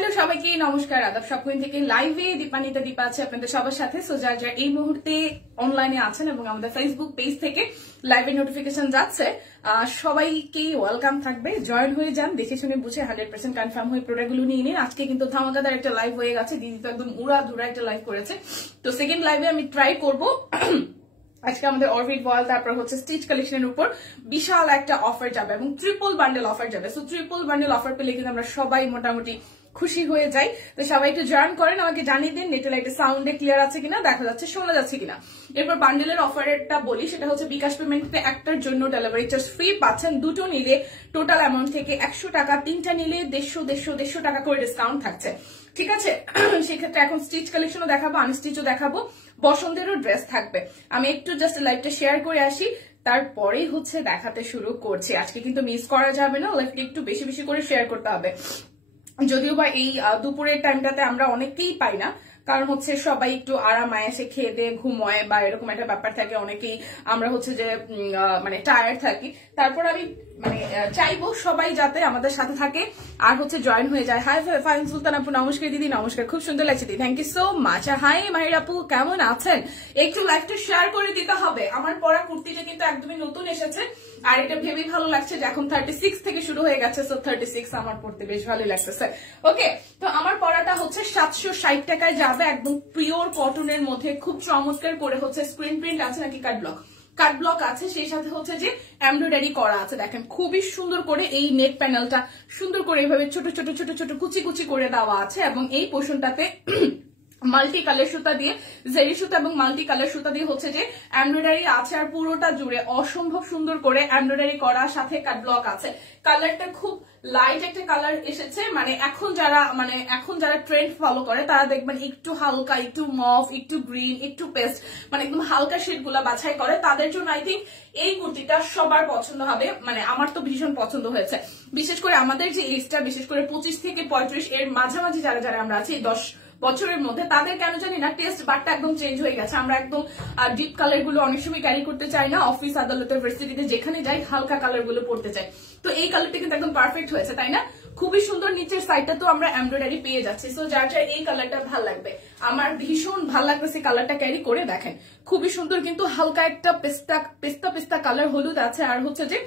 Hello সবাইকে নমস্কার আদাব সবকিন থেকে লাইভে দীপানিতা দীপা আছে আপনাদের সবার সাথে। সো যারা যারা এই মুহূর্তে অনলাইনে আছেন এবং আমাদের ফেসবুক পেজ থেকে লাইভের নোটিফিকেশন যাচ্ছে সবাইকে ওয়েলকাম থাকবে, জয়েন হয়ে যান, দেখে শুনে বুঝে 100% কনফার্ম হয়ে প্রোডাক্টগুলো নিয়ে নিন। আজকে কিন্তু ধামাকাদার একটা লাইভ হয়ে গেছে, দিদি তো একদম উড়া ধুরা একটা লাইভ করেছে। তো সেকেন্ড লাইভে আমি ট্রাই করব আজকে আমাদের অরবিট বয়েল তারপর হচ্ছে স্টিচ কালেকশনের উপর বিশাল একটা অফার যাবে এবং ট্রিপল বান্ডেল অফার যাবে। সো ট্রিপল বান্ডেল অফার পেলে কিন্তু আমরা সবাই মোটামুটি খুশি হয়ে যাই। তো সবাই একটু জয়েন করেন, আমাকে জানিয়ে দিন নেটে লাইটে সাউন্ডে ক্লিয়ার আছে কিনা, দেখা যাচ্ছে শোনা যাচ্ছে কিনা। এরপর বান্ডেলের অফারটা বলি, সেটা হচ্ছে বিকাশ পেমেন্টে একটার জন্য ডেলিভারি চার্জ ফ্রি পাচ্ছেন, দুটো নিলে টোটাল অ্যামাউন্ট থেকে 100 টাকা, তিনটা নিলে 150 টাকা করে ডিসকাউন্ট থাকছে। ঠিক আছে, সেক্ষেত্রে এখন স্টিচ কালেকশনও দেখাবো, আনস্টিচও দেখাবো, বসন্তেরও ড্রেস থাকবে। আমি একটু জাস্ট লাইভটা শেয়ার করে আসি, তারপরেই হচ্ছে দেখাতে শুরু করছি। আজকে কিন্তু মিস করা যাবে না, লাইভটা একটু বেশি বেশি করে শেয়ার করতে হবে। যদিও বা এই দুপুরের টাইমটাতে আমরা অনেকেই পাই না, কারণ হচ্ছে সবাই একটু আরাম আয়াসে খেয়ে দিয়ে ঘুমোয় বা এরকম একটা ব্যাপার থাকে, অনেকেই আমরা হচ্ছে যে মানে টায়ার্ড থাকি। তারপর আমি মানে চাইবো সবাই যাতে আমাদের সাথে থাকে আর হচ্ছে জয়েন হয়ে যায়। হাই ফাইন সুলতান আপু, নমস্কার দিদি, নমস্কার, খুব সুন্দর লাগছে দিদি, thank you so much. Hi Mahir আপু, কেমন আছেন? একটু লাইভটা শেয়ার করে দিতে হবে। আমার পরা কুর্তিটা কিন্তু একদমই নতুন এসেছে আর এটা ভেবেই ভালো লাগছে যে এখন 36 থেকে শুরু হয়ে গেছে। সো 36 আমার পড়তে বেশ ভালোই লাগতেছে। ওকে, তো আমার পরাটা হচ্ছে 760 টাকায় যাবে, একদম পিওর কটনের মধ্যে, খুব চমৎকার করে হচ্ছে স্ক্রিন প্রিন্ট আছে নাকি কাট ব্লক আছে, সেই সাথে হচ্ছে যে এমব্রয়ডারি করা আছে। দেখেন খুবই সুন্দর করে এই নেক প্যানেলটা সুন্দর করে এইভাবে ছোট ছোট ছোট ছোট কুচি কুচি করে দেওয়া আছে এবং এই পোর্শনটাতে মাল্টি কালার সুতা দিয়ে, জেরি সুতা এবং মাল্টি কালার সুতা দিয়ে হচ্ছে যে এমব্রয়ডারি আছে আর পুরোটা জুড়ে অসম্ভব সুন্দর করে এমব্রয়ডারি করা, সাথে কাট ব্লক আছে। কালারটা খুব লাইট একটা কালার এসেছে, মানে এখন যারা ট্রেন্ড ফলো করে তারা দেখবেন একটু হালকা, একটু মভ, একটু গ্রিন, একটু পেস্ট, মানে একদম হালকা শেড গুলা বাছাই করে, তাদের জন্য আই থিঙ্ক এই কুর্তিটা সবার পছন্দ হবে। মানে আমার তো ভীষণ পছন্দ হয়েছে, বিশেষ করে আমাদের যে এজটা, বিশেষ করে 25 থেকে 35 এর মাঝামাঝি যারা যারা আমরা আছি 10 বছরের মধ্যে, তাদের কেন জানি না টেস্ট বারটা একদম চেঞ্জ হয়ে গেছে। আমরা একদম ডিপ কালার গুলো অনেক সময় ক্যারি করতে চাই না, অফিস আদালতে ভার্সিটিতে যেখানে যাই হালকা কালার গুলো পড়তে চাই। তো এই কালারটা কিন্তু একদম পারফেক্ট হয়েছে, তাই না? খুবই সুন্দর, নিচের সাইডটা তো আমরা এমব্রয়ডারি পেয়ে যাচ্ছি। সো যার যার এই কালারটা ভাল লাগবে, আমার ভীষণ ভাল লাগবে কালারটা ক্যারি করে। দেখেন খুবই সুন্দর, কিন্তু হালকা একটা পেস্তা কালার হলুদ আছে আর হচ্ছে যে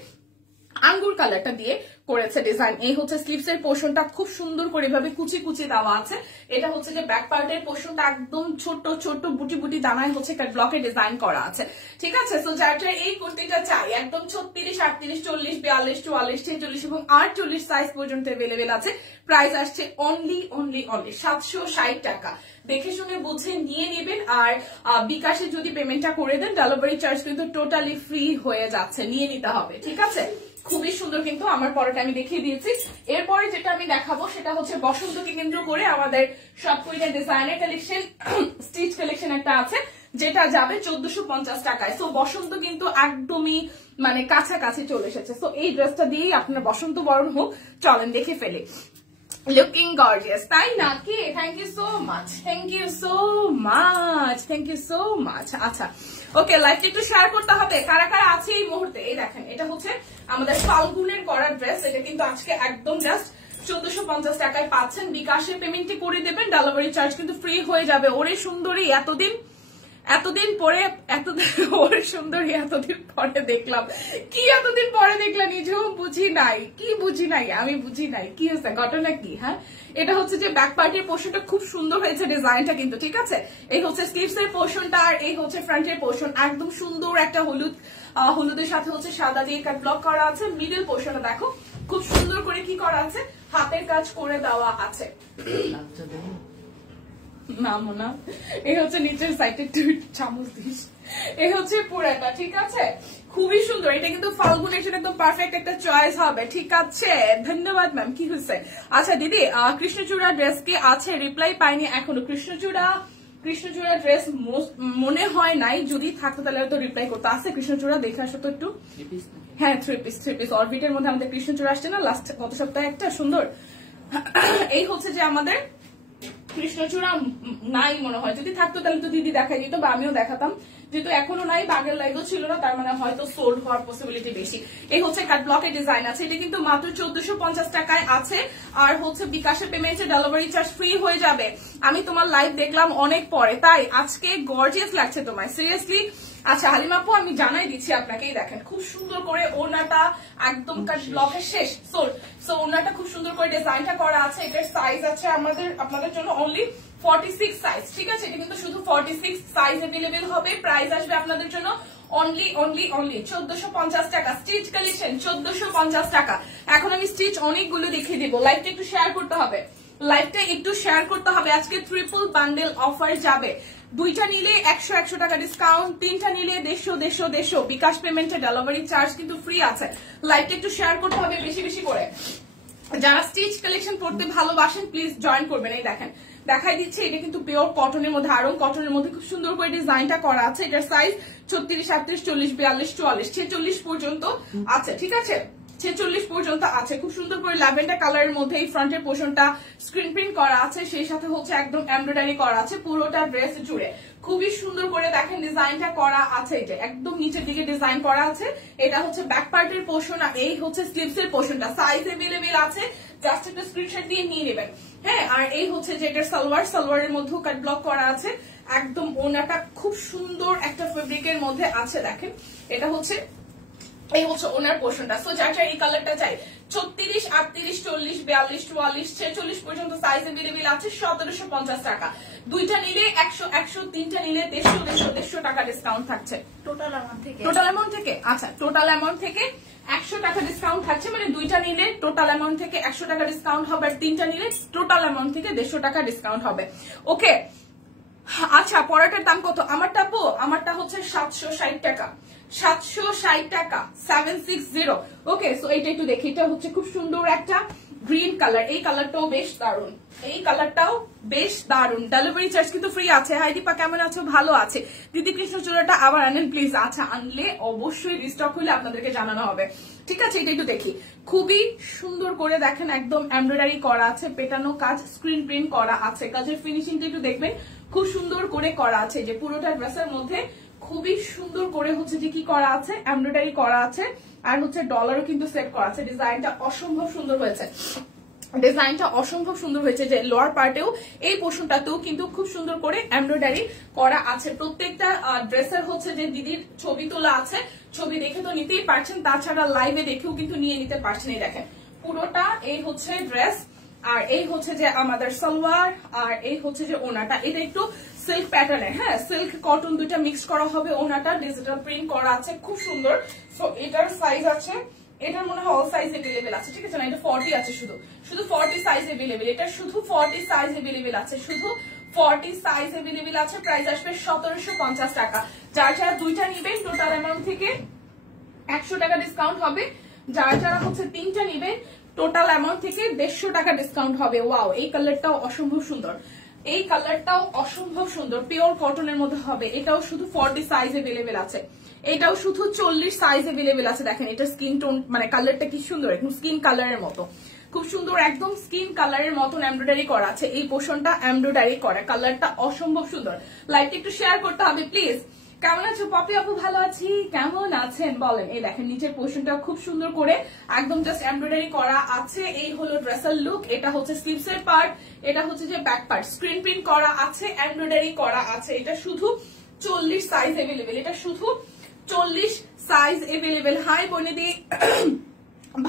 আঙ্গুর কালারটা দিয়ে করেছে ডিজাইন। এই হচ্ছে স্লিভস এর পোর্শনটা খুব সুন্দর করে এভাবে কুচি কুচি দেওয়া আছে। এটা হচ্ছে যে ব্যাক পার্টের পোর্শনটা একদম ছোট ছোট বুটি বুটি দানায় হচ্ছে ব্লকে ডিজাইন করা আছে। ঠিক আছে, সো যারা এই কুর্তিটা চাই একদম 36, 38, 40, 42, 44, 46 এবং 48 সাইজ পর্যন্ত अवेलेबल আছে। প্রাইস আসছে অনলি 760 টাকা। দেখে শুনে বুঝে নিয়ে নেবেন, আর বিকাশে যদি পেমেন্টটা করে দেন ডেলিভারি চার্জ কিন্তু টোটালি ফ্রি হয়ে যাচ্ছে, নিয়ে নিতে হবে। ঠিক আছে, খুবই সুন্দর কিন্তু আমার পরটা আমি দেখিয়ে দিয়েছি। এরপরে যেটা আমি দেখাবো সেটা হচ্ছে বসন্তকে কেন্দ্র করে আমাদের সবকটা ডিজাইনের কালেকশন, স্টিচ কালেকশন একটা আছে যেটা যাবে 1450 টাকায়। সো বসন্ত কিন্তু একদমই মানে কাছাকাছি চলে এসেছে। সো এই ড্রেসটা দিয়েই আপনার বসন্ত বরণ হোক, চলেন দেখে ফেলে। লুকিং গর্জিয়াস, তাই নাকি? Thank you so much, thank you so much, thank you so much. আচ্ছা ওকে, লাইভটা একটু শেয়ার করতে হবে। কারা কারা আছে এই মুহূর্তে? এই দেখেন, এটা হচ্ছে আমাদের ফাল্গুনের করা ড্রেস। এটা কিন্তু আজকে একদম জাস্ট 1450 টাকায় পাচ্ছেন। বিকাশে পেমেন্টটি করে দেবেন, ডেলিভারি চার্জ কিন্তু ফ্রি হয়ে যাবে। ওরে সুন্দরী, এতদিন পরে ওরে সুন্দরী এতদিন পরে দেখলাম। কি এতদিন পরে দেখলাম? নিজেও বুঝি নাই, আমি বুঝি নাই কি হচ্ছে, ঘটনা কি? হ্যাঁ, এটা হচ্ছে যে ব্যাক পার্টের পোর্শনটা খুব সুন্দর হয়েছে ডিজাইনটা কিন্তু। ঠিক আছে, এই হচ্ছে স্লিভস এর পোর্শনটা আর এই হচ্ছে ফ্রন্টের পোর্শন, একদম সুন্দর একটা হলুদের সাথে হচ্ছে সাদা দিয়ে কাট ব্লক করা আছে। মিডল পোর্শনটা দেখো খুব সুন্দর করে কি করা আছে, হাতের কাজ করে দেওয়া আছে। না, এই হচ্ছে নিচের সাইডে একটু চামচ দিস, এই হচ্ছে পুরাটা। ঠিক আছে, খুবই সুন্দর। এটা কিন্তু ফাল্গুন এসে একদম পারফেক্ট একটা চয়েস হবে। ঠিক আছে, ধন্যবাদ ম্যাম। কি হয়েছে? আচ্ছা দিদি, কৃষ্ণচূড়া ড্রেস কি আছে? রিপ্লাই পাইনি এখনো। কৃষ্ণচূড়া ড্রেস মনে হয় নাই, যদি থাকতো তাহলে তো রিপ্লাই করতে। আছে কৃষ্ণচূড়া, দেখে আসো তো একটু। হ্যাঁ, 3 পিস অরবিটের মধ্যে আমাদের কৃষ্ণচূড়া আসছে না লাস্ট গত সপ্তাহে একটা সুন্দর। এই হচ্ছে যে আমাদের কৃষ্ণচূড়া নাই মনে হয়, যদি থাকতো তাহলে তো দিদি দেখাই দিত বা আমিও দেখাতাম, যেহেতু এখনো নাই, আগের লাইভও ছিল না, তার মানে হয়তো সোল্ড হওয়ার পসিবিলিটি বেশি। এই হচ্ছে কাট ব্লকের ডিজাইন আছে, এটা কিন্তু মাত্র 1450 টাকায় আছে। আর হচ্ছে বিকাশে পেমেন্টে ডেলিভারি চার্জ ফ্রি হয়ে যাবে। আমি তোমার লাইভ দেখলাম অনেক পরে, তাই আজকে গর্জিয়াস লাগছে তোমায়, সিরিয়াসলি। আচ্ছা হালিমা আপু, আমি জানাই দিচ্ছি আপনাকে, দেখেন খুব সুন্দর করে ওড়নাটা একদম কাট ব্লকের শেষ সোল্ড। সো ওড়নাটা খুব সুন্দর করে ডিজাইনটা করা আছে। এটার সাইজ আছে আপনাদের জন্য অনলি 46 সাইজ, ঠিক আছে? এটা কিন্তু শুধু 46 সাইজ अवेलेबल হবে। প্রাইস আসবে আপনাদের জন্য অনলি 1450 টাকা। স্টিচ কালেকশন 1450 টাকা। এখন আমি স্টিচ অনেকগুলো দেখিয়ে দিব। লাইভটা একটু শেয়ার করতে হবে, আজকে ট্রিপল বান্ডেল অফার যাবে। দুইটা নিলে 100 টাকা ডিসকাউন্ট, তিনটা নিলে 150 বিকাশ পেমেন্টে ডেলিভারি চার্জ কিন্তু ফ্রি আছে। লাইভটা একটু শেয়ার করতে হবে বেশি বেশি করে। যারা স্টিচ কালেকশন পড়তে ভালোবাসেন প্লিজ জয়েন করবেন। এই দেখেন দেখাই দিচ্ছি, এটা কিন্তু পিওর কটনের মধ্যে, আরং কটনের মধ্যে খুব সুন্দর করে ডিজাইনটা করা আছে। এটার সাইজ 36, 38, 40, 42, 44, 46 পর্যন্ত আছে, ঠিক আছে? 46 পর্যন্ত আছে। খুব সুন্দর করে ল্যাভেন্ডার কালারের মধ্যে এই ফ্রন্টের পোর্শনটা স্ক্রিন প্রিন্ট করা আছে, সেই সাথে হচ্ছে একদম এমব্রয়ডারি করা আছে পুরোটা ড্রেস জুড়ে। খুবই সুন্দর করে দেখেন ডিজাইনটা করা আছে, এটা একদম নিচের দিকে ডিজাইন করা আছে। এটা হচ্ছে ব্যাক পার্টের পোর্শন, আর এই হচ্ছে স্লিভস এর পোর্শনটা। সাইজ अवेलेबल আছে, জাস্ট একটা স্ক্রিনশট দিয়ে নিয়ে নেবেন। হ্যাঁ, আর এই হচ্ছে যে এটার সালোয়ারের মধ্যেও কাট ব্লক করা আছে। একদম ওনাটা খুব সুন্দর একটা ফেব্রিকের মধ্যে আছে, দেখেন এটা হচ্ছে এই হচ্ছে ওনার পোর্শনটা। সো যার এই কালারটা চাই 36, 38, 40, 42, 44, 46 পর্যন্ত সাইজ अवेलेबल আছে। 1750 টাকা। দুইটা নিলে 100, তিনটা নিলে 150 টাকা ডিসকাউন্ট থাকছে টোটাল অ্যামাউন্ট থেকে। আচ্ছা, টোটাল অ্যামাউন্ট থেকে 100 টাকা ডিসকাউন্ট থাকছে, মানে দুইটা নিলে টোটাল অ্যামাউন্ট থেকে 100 টাকা ডিসকাউন্ট হবে, আর তিনটা নিলে টোটাল অ্যামাউন্ট থেকে 150 টাকা ডিসকাউন্ট হবে। ওকে, আচ্ছা পরাটার দাম কত? আমারটা হচ্ছে 760 টাকা। 760 টাকা 760। ওকে, সো এইটা একটু দেখি। এটা হচ্ছে খুব সুন্দর একটা গ্রিন কালার, এই কালারটাও বেশ দারুন। ডেলিভারি চার্জ কিন্তু ফ্রি আছে। হাই দীপা, কেমন আছো? ভালো আছে। দিদি কৃষ্ণচূড়াটা আবার আনেন প্লিজ। আচ্ছা, আনলে অবশ্যই রিস্টক হলে আপনাদেরকে জানানো হবে, ঠিক আছে? এটা একটু দেখি, খুবই সুন্দর করে দেখেন একদম এমব্রয়ডারি করা আছে, পেটানো কাজ, স্ক্রিন প্রিন্ট করা আছে। কাজের ফিনিশিংটা একটু দেখবেন, খুব সুন্দর করে করা আছে। যে পুরোটা ড্রেসের মধ্যে খুবই সুন্দর করে হচ্ছে যে কি করা আছে, এমব্রয়ডারি করা আছে, আর হচ্ছে ডলারও কিন্তু সেট করা আছে। ডিজাইনটা অসম্ভব সুন্দর হয়েছে। যে লোয়ার পার্টেও এই পোর্শনটাতেও কিন্তু খুব সুন্দর করে এমব্রয়ডারি করা আছে। প্রত্যেকটা ড্রেসের হচ্ছে যে দিদির ছবি তোলা আছে, ছবি দেখে তো নিতেই পারছেন, তাছাড়া লাইভে দেখেও কিন্তু নিয়ে নিতে পারছেন। এই দেখেন পুরোটা এই হচ্ছে ড্রেস, আর এই হচ্ছে যে আমাদের সালোয়ার, আর এই হচ্ছে যে ওনাটা। এটা একটু সিল্ক প্যাটার্নের, হ্যাঁ সিল্ক কটন দুইটা মিক্স করা হবে। ওনাটা ডিজিটাল প্রিন্ট করা আছে, খুব সুন্দর। সো এটার সাইজ আছে, এটার মনে হয় অল সাইজ अवेलेबल আছে, ঠিক আছে না? এটা 40 আছে, শুধু 40 সাইজ अवेलेबल। এটা শুধু 40 সাইজ अवेलेबल আছে, প্রাইস আসবে 1750 টাকা। যারা দুইটা নিবেন টোটাল অ্যামাউন্ট থেকে 100 টাকা ডিসকাউন্ট হবে। যারা হচ্ছে তিনটা নিবেন টোটাল অ্যামাউন্ট থেকে 150 টাকা ডিসকাউন্ট হবে। ওয়াও, এই কালারটাও অসম্ভব সুন্দর, পিওর কটনের মধ্যে হবে। এটাও শুধু 40 সাইজ अवेलेबल আছে, এটাও শুধু 40 সাইজ अवेलेबल আছে। দেখেন এটা স্কিন টোন, মানে কালারটা কি সুন্দর, একদম স্কিন কালারের মতো, খুব সুন্দর একদম স্কিন কালারের মতন এমব্রয়ডারি করা আছে। এই পোর্শনটা এমব্রয়ডারি করা, কালারটা অসম্ভব সুন্দর। লাইভটা একটু শেয়ার করতে হবে প্লিজ। কেমন আছো পপি আপু? ভালো আছি, কেমন আছেন বলেন? এই দেখেন নিচের পোর্শনটা খুব সুন্দর করে একদম জাস্ট এমব্রয়ডারি করা আছে। এই হলো ড্রেসের লুক। এটা হচ্ছে স্লিভস এর পার্ট, এটা হচ্ছে যে ব্যাক পার্ট, স্ক্রিন প্রিন্ট করা আছে, এমব্রয়ডারি করা আছে। এটা শুধু 40 সাইজ अवेलेबल, এটা শুধু 40 সাইজ अवेलेबल। হাই বনেদি,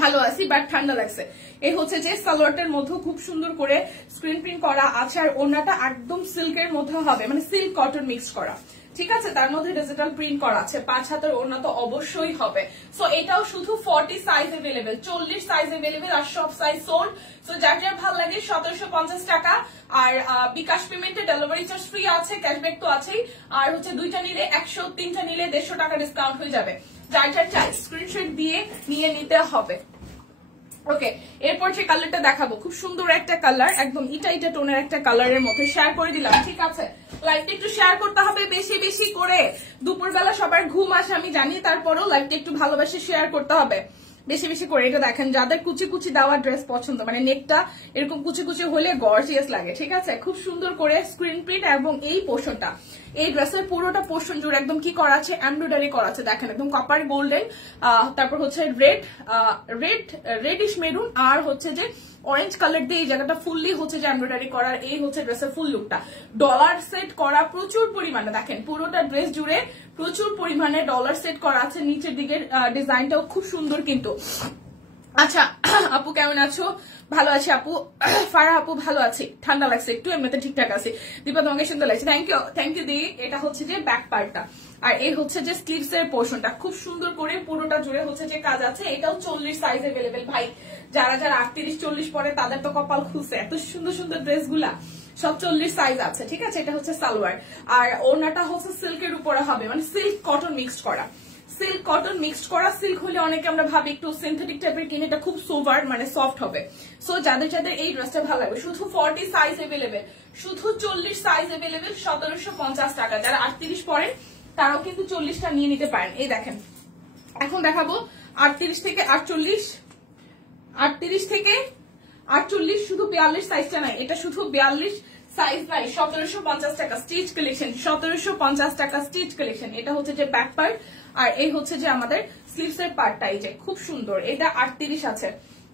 ভালো আছি বাট ঠান্ডা লাগছে। এই হচ্ছে যে সালোয়ারটার মধ্যে খুব সুন্দর করে স্ক্রিন প্রিন্ট করা আছে, আর ওড়নাটা একদম সিল্কের মধ্যে হবে, মানে সিল্ক কটন মিক্স করা, ঠিক আছে? তার মধ্যে ডিজিটাল প্রিন্ট করা আছে। 5 হাতের ওড়না তো অবশ্যই হবে। সো এটাও শুধু 40 সাইজ अवेलेबल, 40 সাইজ अवेलेबल, আর সব সাইজ সোল্ড। সো যার ভালো লাগে 1750 টাকা। আর বিকাশ পেমেন্টে ডেলিভারি চার্জ ফ্রি আছে, ক্যাশব্যাক তো আছেই। আর হচ্ছে দুইটা নিলে 100, তিনটা নিলে 150 টাকা ডিসকাউন্ট হয়ে যাবে। যার চাই স্ক্রিনশট দিয়ে নিয়ে নিতে হবে। ওকে, এরপর যে কালারটা দেখাবো, খুব সুন্দর একটা কালার, একদম ইটা টোনের একটা কালারের মধ্যে শেয়ার করে দিলাম, ঠিক আছে? লাইভটা একটু শেয়ার করতে হবে বেশি বেশি করে। দুপুরবেলা সবার ঘুম আসে আমি জানি, তারপরেও লাইভটা একটু ভালোবাসে শেয়ার করতে হবে। বেশি বেশি করে এটা দেখেন, যাদের কুচি কুচি দেওয়া ড্রেস পছন্দ, মানে নেকটা এরকম কুচি কুচি হলে গর্জিয়াস লাগে, ঠিক আছে? খুব সুন্দর করে স্ক্রিন প্রিন্ট এবং এই পোর্শনটা, এই ড্রেসের পুরোটা পোর্শন জুড়ে একদম কি করা আছে, এমব্রয়ডারি করা আছে দেখেন, একদম কপার গোল্ডেন, তারপর হচ্ছে রেডিশ মেরুন আর হচ্ছে যে অরেঞ্জ কালার দিয়ে এই জায়গাটা ফুললি হচ্ছে যে এমব্রয়ডারি করার। এই হচ্ছে ড্রেসের ফুল লুকটা, ডলার সেট করা প্রচুর পরিমাণে, দেখেন পুরোটা ড্রেস জুড়ে প্রচুর পরিমাণে ডলার সেট করা আছে। নিচের দিকের ডিজাইনটাও খুব সুন্দর কিন্তু। আচ্ছা আপু কেমন আছো? ভালো আছি আপু। ফারা আপু ভালো আছি, ঠান্ডা লাগছে একটু, এমনিতে ঠিকঠাক আছে। দীপা তোমাকে সুন্দর লাগছে, থ্যাংক ইউ দি। এটা হচ্ছে যে ব্যাক পার্টটা, আর এই হচ্ছে যে স্লিভস এর পোর্শনটা খুব সুন্দর করে পুরোটা জুড়ে হচ্ছে যে কাজ আছে। এটাও 40 সাইজ अवेलेबल। ভাই যারা যারা 38-40 পরে তাদের তো কপাল খুলছে, এত সুন্দর সুন্দর ড্রেস গুলা সব 40 সাইজ আছে, ঠিক আছে? এটা হচ্ছে সালোয়ার, আর ওড়নাটা হচ্ছে সিল্কের উপরে হবে, মানে সিল্ক কটন মিক্সড করা, সিল্ক কটন মিক্সড করা। সিল্ক হলে অনেকে আমরা ভাবি একটু সিনথেটিক টাইপের কিনে, এটা খুব সোভার মানে সফট হবে। সো যাদের যাদের এই ড্রেসটা ভালো লাগবে, শুধু 40 সাইজ अवेलेबल, শুধু 40 সাইজ अवेलेबल, 1750 টাকা। যারা 38 পরেন তারাও কিন্তু 40টা নিয়ে নিতে পারেন। এই দেখেন, এখন দেখাবো 38 থেকে 48, 38 থেকে 48, শুধু 42 সাইজটা নাই, এটা শুধু 42 সাইজ নাই, 1750 টাকা স্টিচ কালেকশন, 1750 টাকা স্টিচ কালেকশন। এটা হচ্ছে যে ব্যাক পার্ট, আর এই হচ্ছে যে আমাদের স্লিভস এর পার্টটা, এই যে খুব সুন্দর। এটা 38 আছে,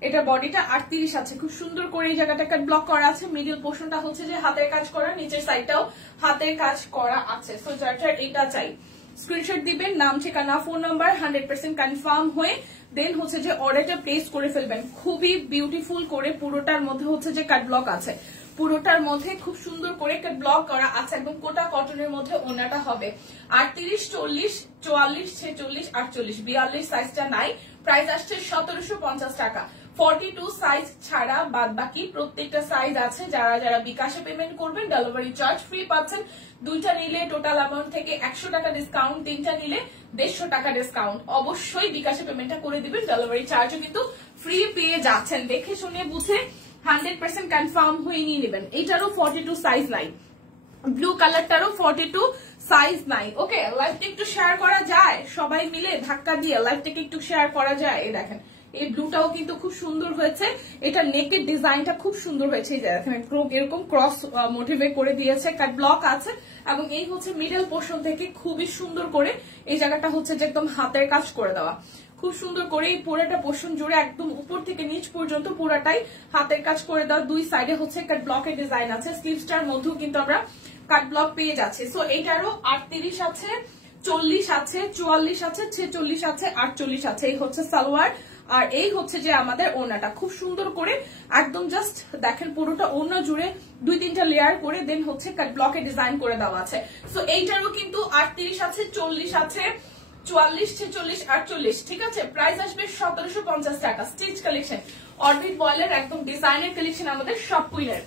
এটা বডিটা 38 আছে, খুব সুন্দর করে এই জায়গাটা একটা ব্লক করা আছে। মিডল পোর্শনটা হচ্ছে যে হাতের কাজ করা, নিচের সাইডটাও হাতের কাজ করা আছে। সো যার যার এটা চাই স্ক্রিনশট দিবেন, নাম ঠিকানা ফোন নাম্বার 100% কনফার্ম হয়ে দেন হচ্ছে যে অর্ডারটা প্লেস করে ফেলবেন। খুবই বিউটিফুল করে পুরোটার মধ্যে হচ্ছে যে কাট ব্লক আছে, পুরোটার মধ্যে খুব সুন্দর করে কাট ব্লক করা আছে, একদম কোটা কটনের মধ্যে ওনাটা হবে। 38, 40, 44, 46, 48, 42 সাইজটা নাই, প্রাইস আসছে 1750 টাকা। 42 সাইজ ছাড়া বাদ বাকি প্রত্যেকটা সাইজ আছে। যারা যারা বিকাশে পেমেন্ট করবেন ডেলিভারি চার্জ ফ্রি পাচ্ছেন। দুইটা নিলে টোটাল অ্যামাউন্ট থেকে 100 টাকা ডিসকাউন্ট, তিনটা নিলে 150 টাকা ডিসকাউন্ট। অবশ্যই বিকাশে পেমেন্টটা করে দিবেন, ডেলিভারি চার্জও কিন্তু ফ্রি পেয়ে যাচ্ছেন। দেখে শুনে বুঝে 100% কনফার্ম হয়ে নিয়ে নেবেন। এইটারও 42 সাইজ নাই, ব্লু কালারটারও 42 সাইজ নাই। ওকে, লাইভটা একটু শেয়ার করা যায়, সবাই মিলে ধাক্কা দিয়ে লাইভটাকে একটু শেয়ার করা যায়। এই দেখেন এই ব্লুটাও কিন্তু খুব সুন্দর হয়েছে, এটা নেকের ডিজাইনটা খুব সুন্দর হয়েছে। এই যে দেখেন এরকম ক্রস মোটিভে করে দিয়েছে, কাট ব্লক আছে, এবং এই হচ্ছে মিডল পোর্শন থেকে খুবই সুন্দর করে এই জায়গাটা হচ্ছে যে একদম হাতের কাজ করে দেওয়া, খুব সুন্দর করে এই পুরোটা পোর্শন জুড়ে একদম উপর থেকে নিচ পর্যন্ত পুরাটাই হাতের কাজ করে দেওয়া। দুই সাইডে হচ্ছে কাট ব্লকের ডিজাইন আছে, স্লিভসটার মধ্যেও কিন্তু আমরা কাট ব্লক পেয়ে যাচ্ছি। সো এইটারও 38 আছে, 40 আছে, 44 আছে, 46 আছে, 48 আছে। এই হচ্ছে সালোয়ার, আর এই হচ্ছে যে আমাদের ওড়নাটা খুব সুন্দর করে একদম জাস্ট দেখেন পুরোটা ওড়না জুড়ে 2-3টা লেয়ার করে দেন হচ্ছে কাট ব্লকে ডিজাইন করে দেওয়া আছে। সো এইটারও কিন্তু 38 আছে, 40 আছে, 44, 46, 48, ঠিক আছে? প্রাইস আসবে 1750 টাকা। স্টিচ কালেকশন, অরবিট বয়েলের একদম ডিজাইনের কালেকশন আমাদের সব কুইনের।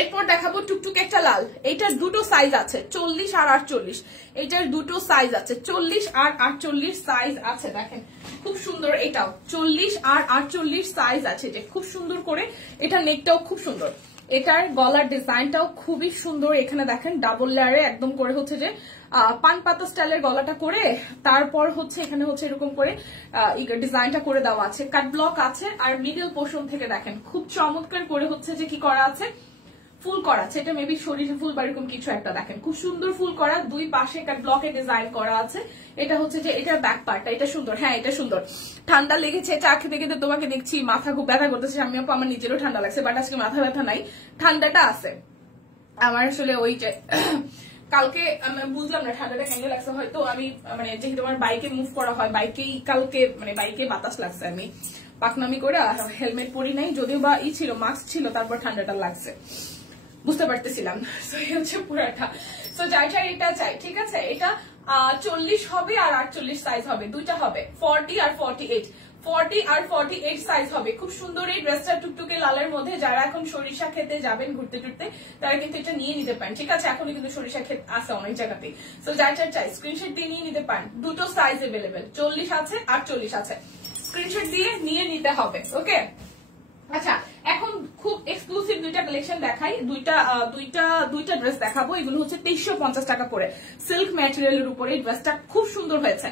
এরপর দেখাবো টুকটুক একটা লাল, এইটার দুটো সাইজ আছে, 40 আর 48। এইটার দুটো সাইজ আছে, 40 আর 48 সাইজ আছে। দেখেন খুব সুন্দর, এটাও 40 আর 48 সাইজ আছে, যে খুব সুন্দর করে। এটা নেকটাও খুব সুন্দর, এটার গলার ডিজাইনটাও খুবই সুন্দর। এখানে দেখেন ডাবল লেয়ারে একদম করে হচ্ছে যে পান পাতা স্টাইলের গলাটা করে, তারপর হচ্ছে এখানে হচ্ছে এরকম করে ডিজাইনটা করে দেওয়া আছে, কাট ব্লক আছে। আর মিডল পোর্শন থেকে দেখেন খুব চমৎকার করে হচ্ছে যে কি করা আছে, ফুল করা আছে। এটা মেবি শরীরে ফুল বা এরকম কিছু একটা, দেখেন খুব সুন্দর ফুল করা, দুই পাশে কাট ব্লকে ডিজাইন করা আছে। এটা হচ্ছে যে এটার ব্যাক পার্টটা, এটা সুন্দর। হ্যাঁ এটা সুন্দর। ঠান্ডা লেগেছে, চা খেতে খেতে তোমাকে দেখছি মাথা খুব ব্যথা করতেছে। আমি আমার নিজেরও ঠান্ডা লাগছে, বাট আজকে মাথা ব্যথা নাই, ঠান্ডাটা আছে আমার। আসলে ওই যে কালকে বুঝলাম না ঠান্ডাটা কেন লাগছে, হয়তো আমি মানে যেহেতু আমার বাইকে মুভ করা হয়, বাইকেই কালকে মানে বাইকে বাতাস লাগছে, আমি পাকনামি করে হেলমেট পরি নাই, যদিও বা ছিল মাস্ক ছিল, তারপর ঠান্ডাটা লাগছে, বুঝতে পারতেছিলাম। হচ্ছে পুরাটা। সো যাই চাই এটা চাই, ঠিক আছে? এটা 40 হবে আর 48 সাইজ হবে, দুইটা হবে, 40 আর 48, 40 আর 48 সাইজ হবে। খুব সুন্দর এই ড্রেসটা টুকটুকে লালের মধ্যে। যারা এখন সরিষা খেতে যাবেন ঘুরতে টুরতে, তারা কিন্তু এটা নিয়ে নিতে পারেন, ঠিক আছে? এখনই কিন্তু সরিষা খেত আছে অনেক জায়গাতে। সো যাই চাই স্ক্রিনশট দিয়ে নিয়ে নিতে পারেন, দুটো সাইজ अवेलेबल, 40 আছে আর 40 আছে। স্ক্রিনশট দিয়ে নিয়ে নিতে হবে। ওকে, আচ্ছা এখন খুব এক্সক্লুসিভ দুইটা কালেকশন দেখাই, দুইটা ড্রেস দেখাবো। এগুলো হচ্ছে 2350 টাকা করে, সিল্ক ম্যাটেরিয়ালের উপরে। ড্রেসটা খুব সুন্দর হয়েছে,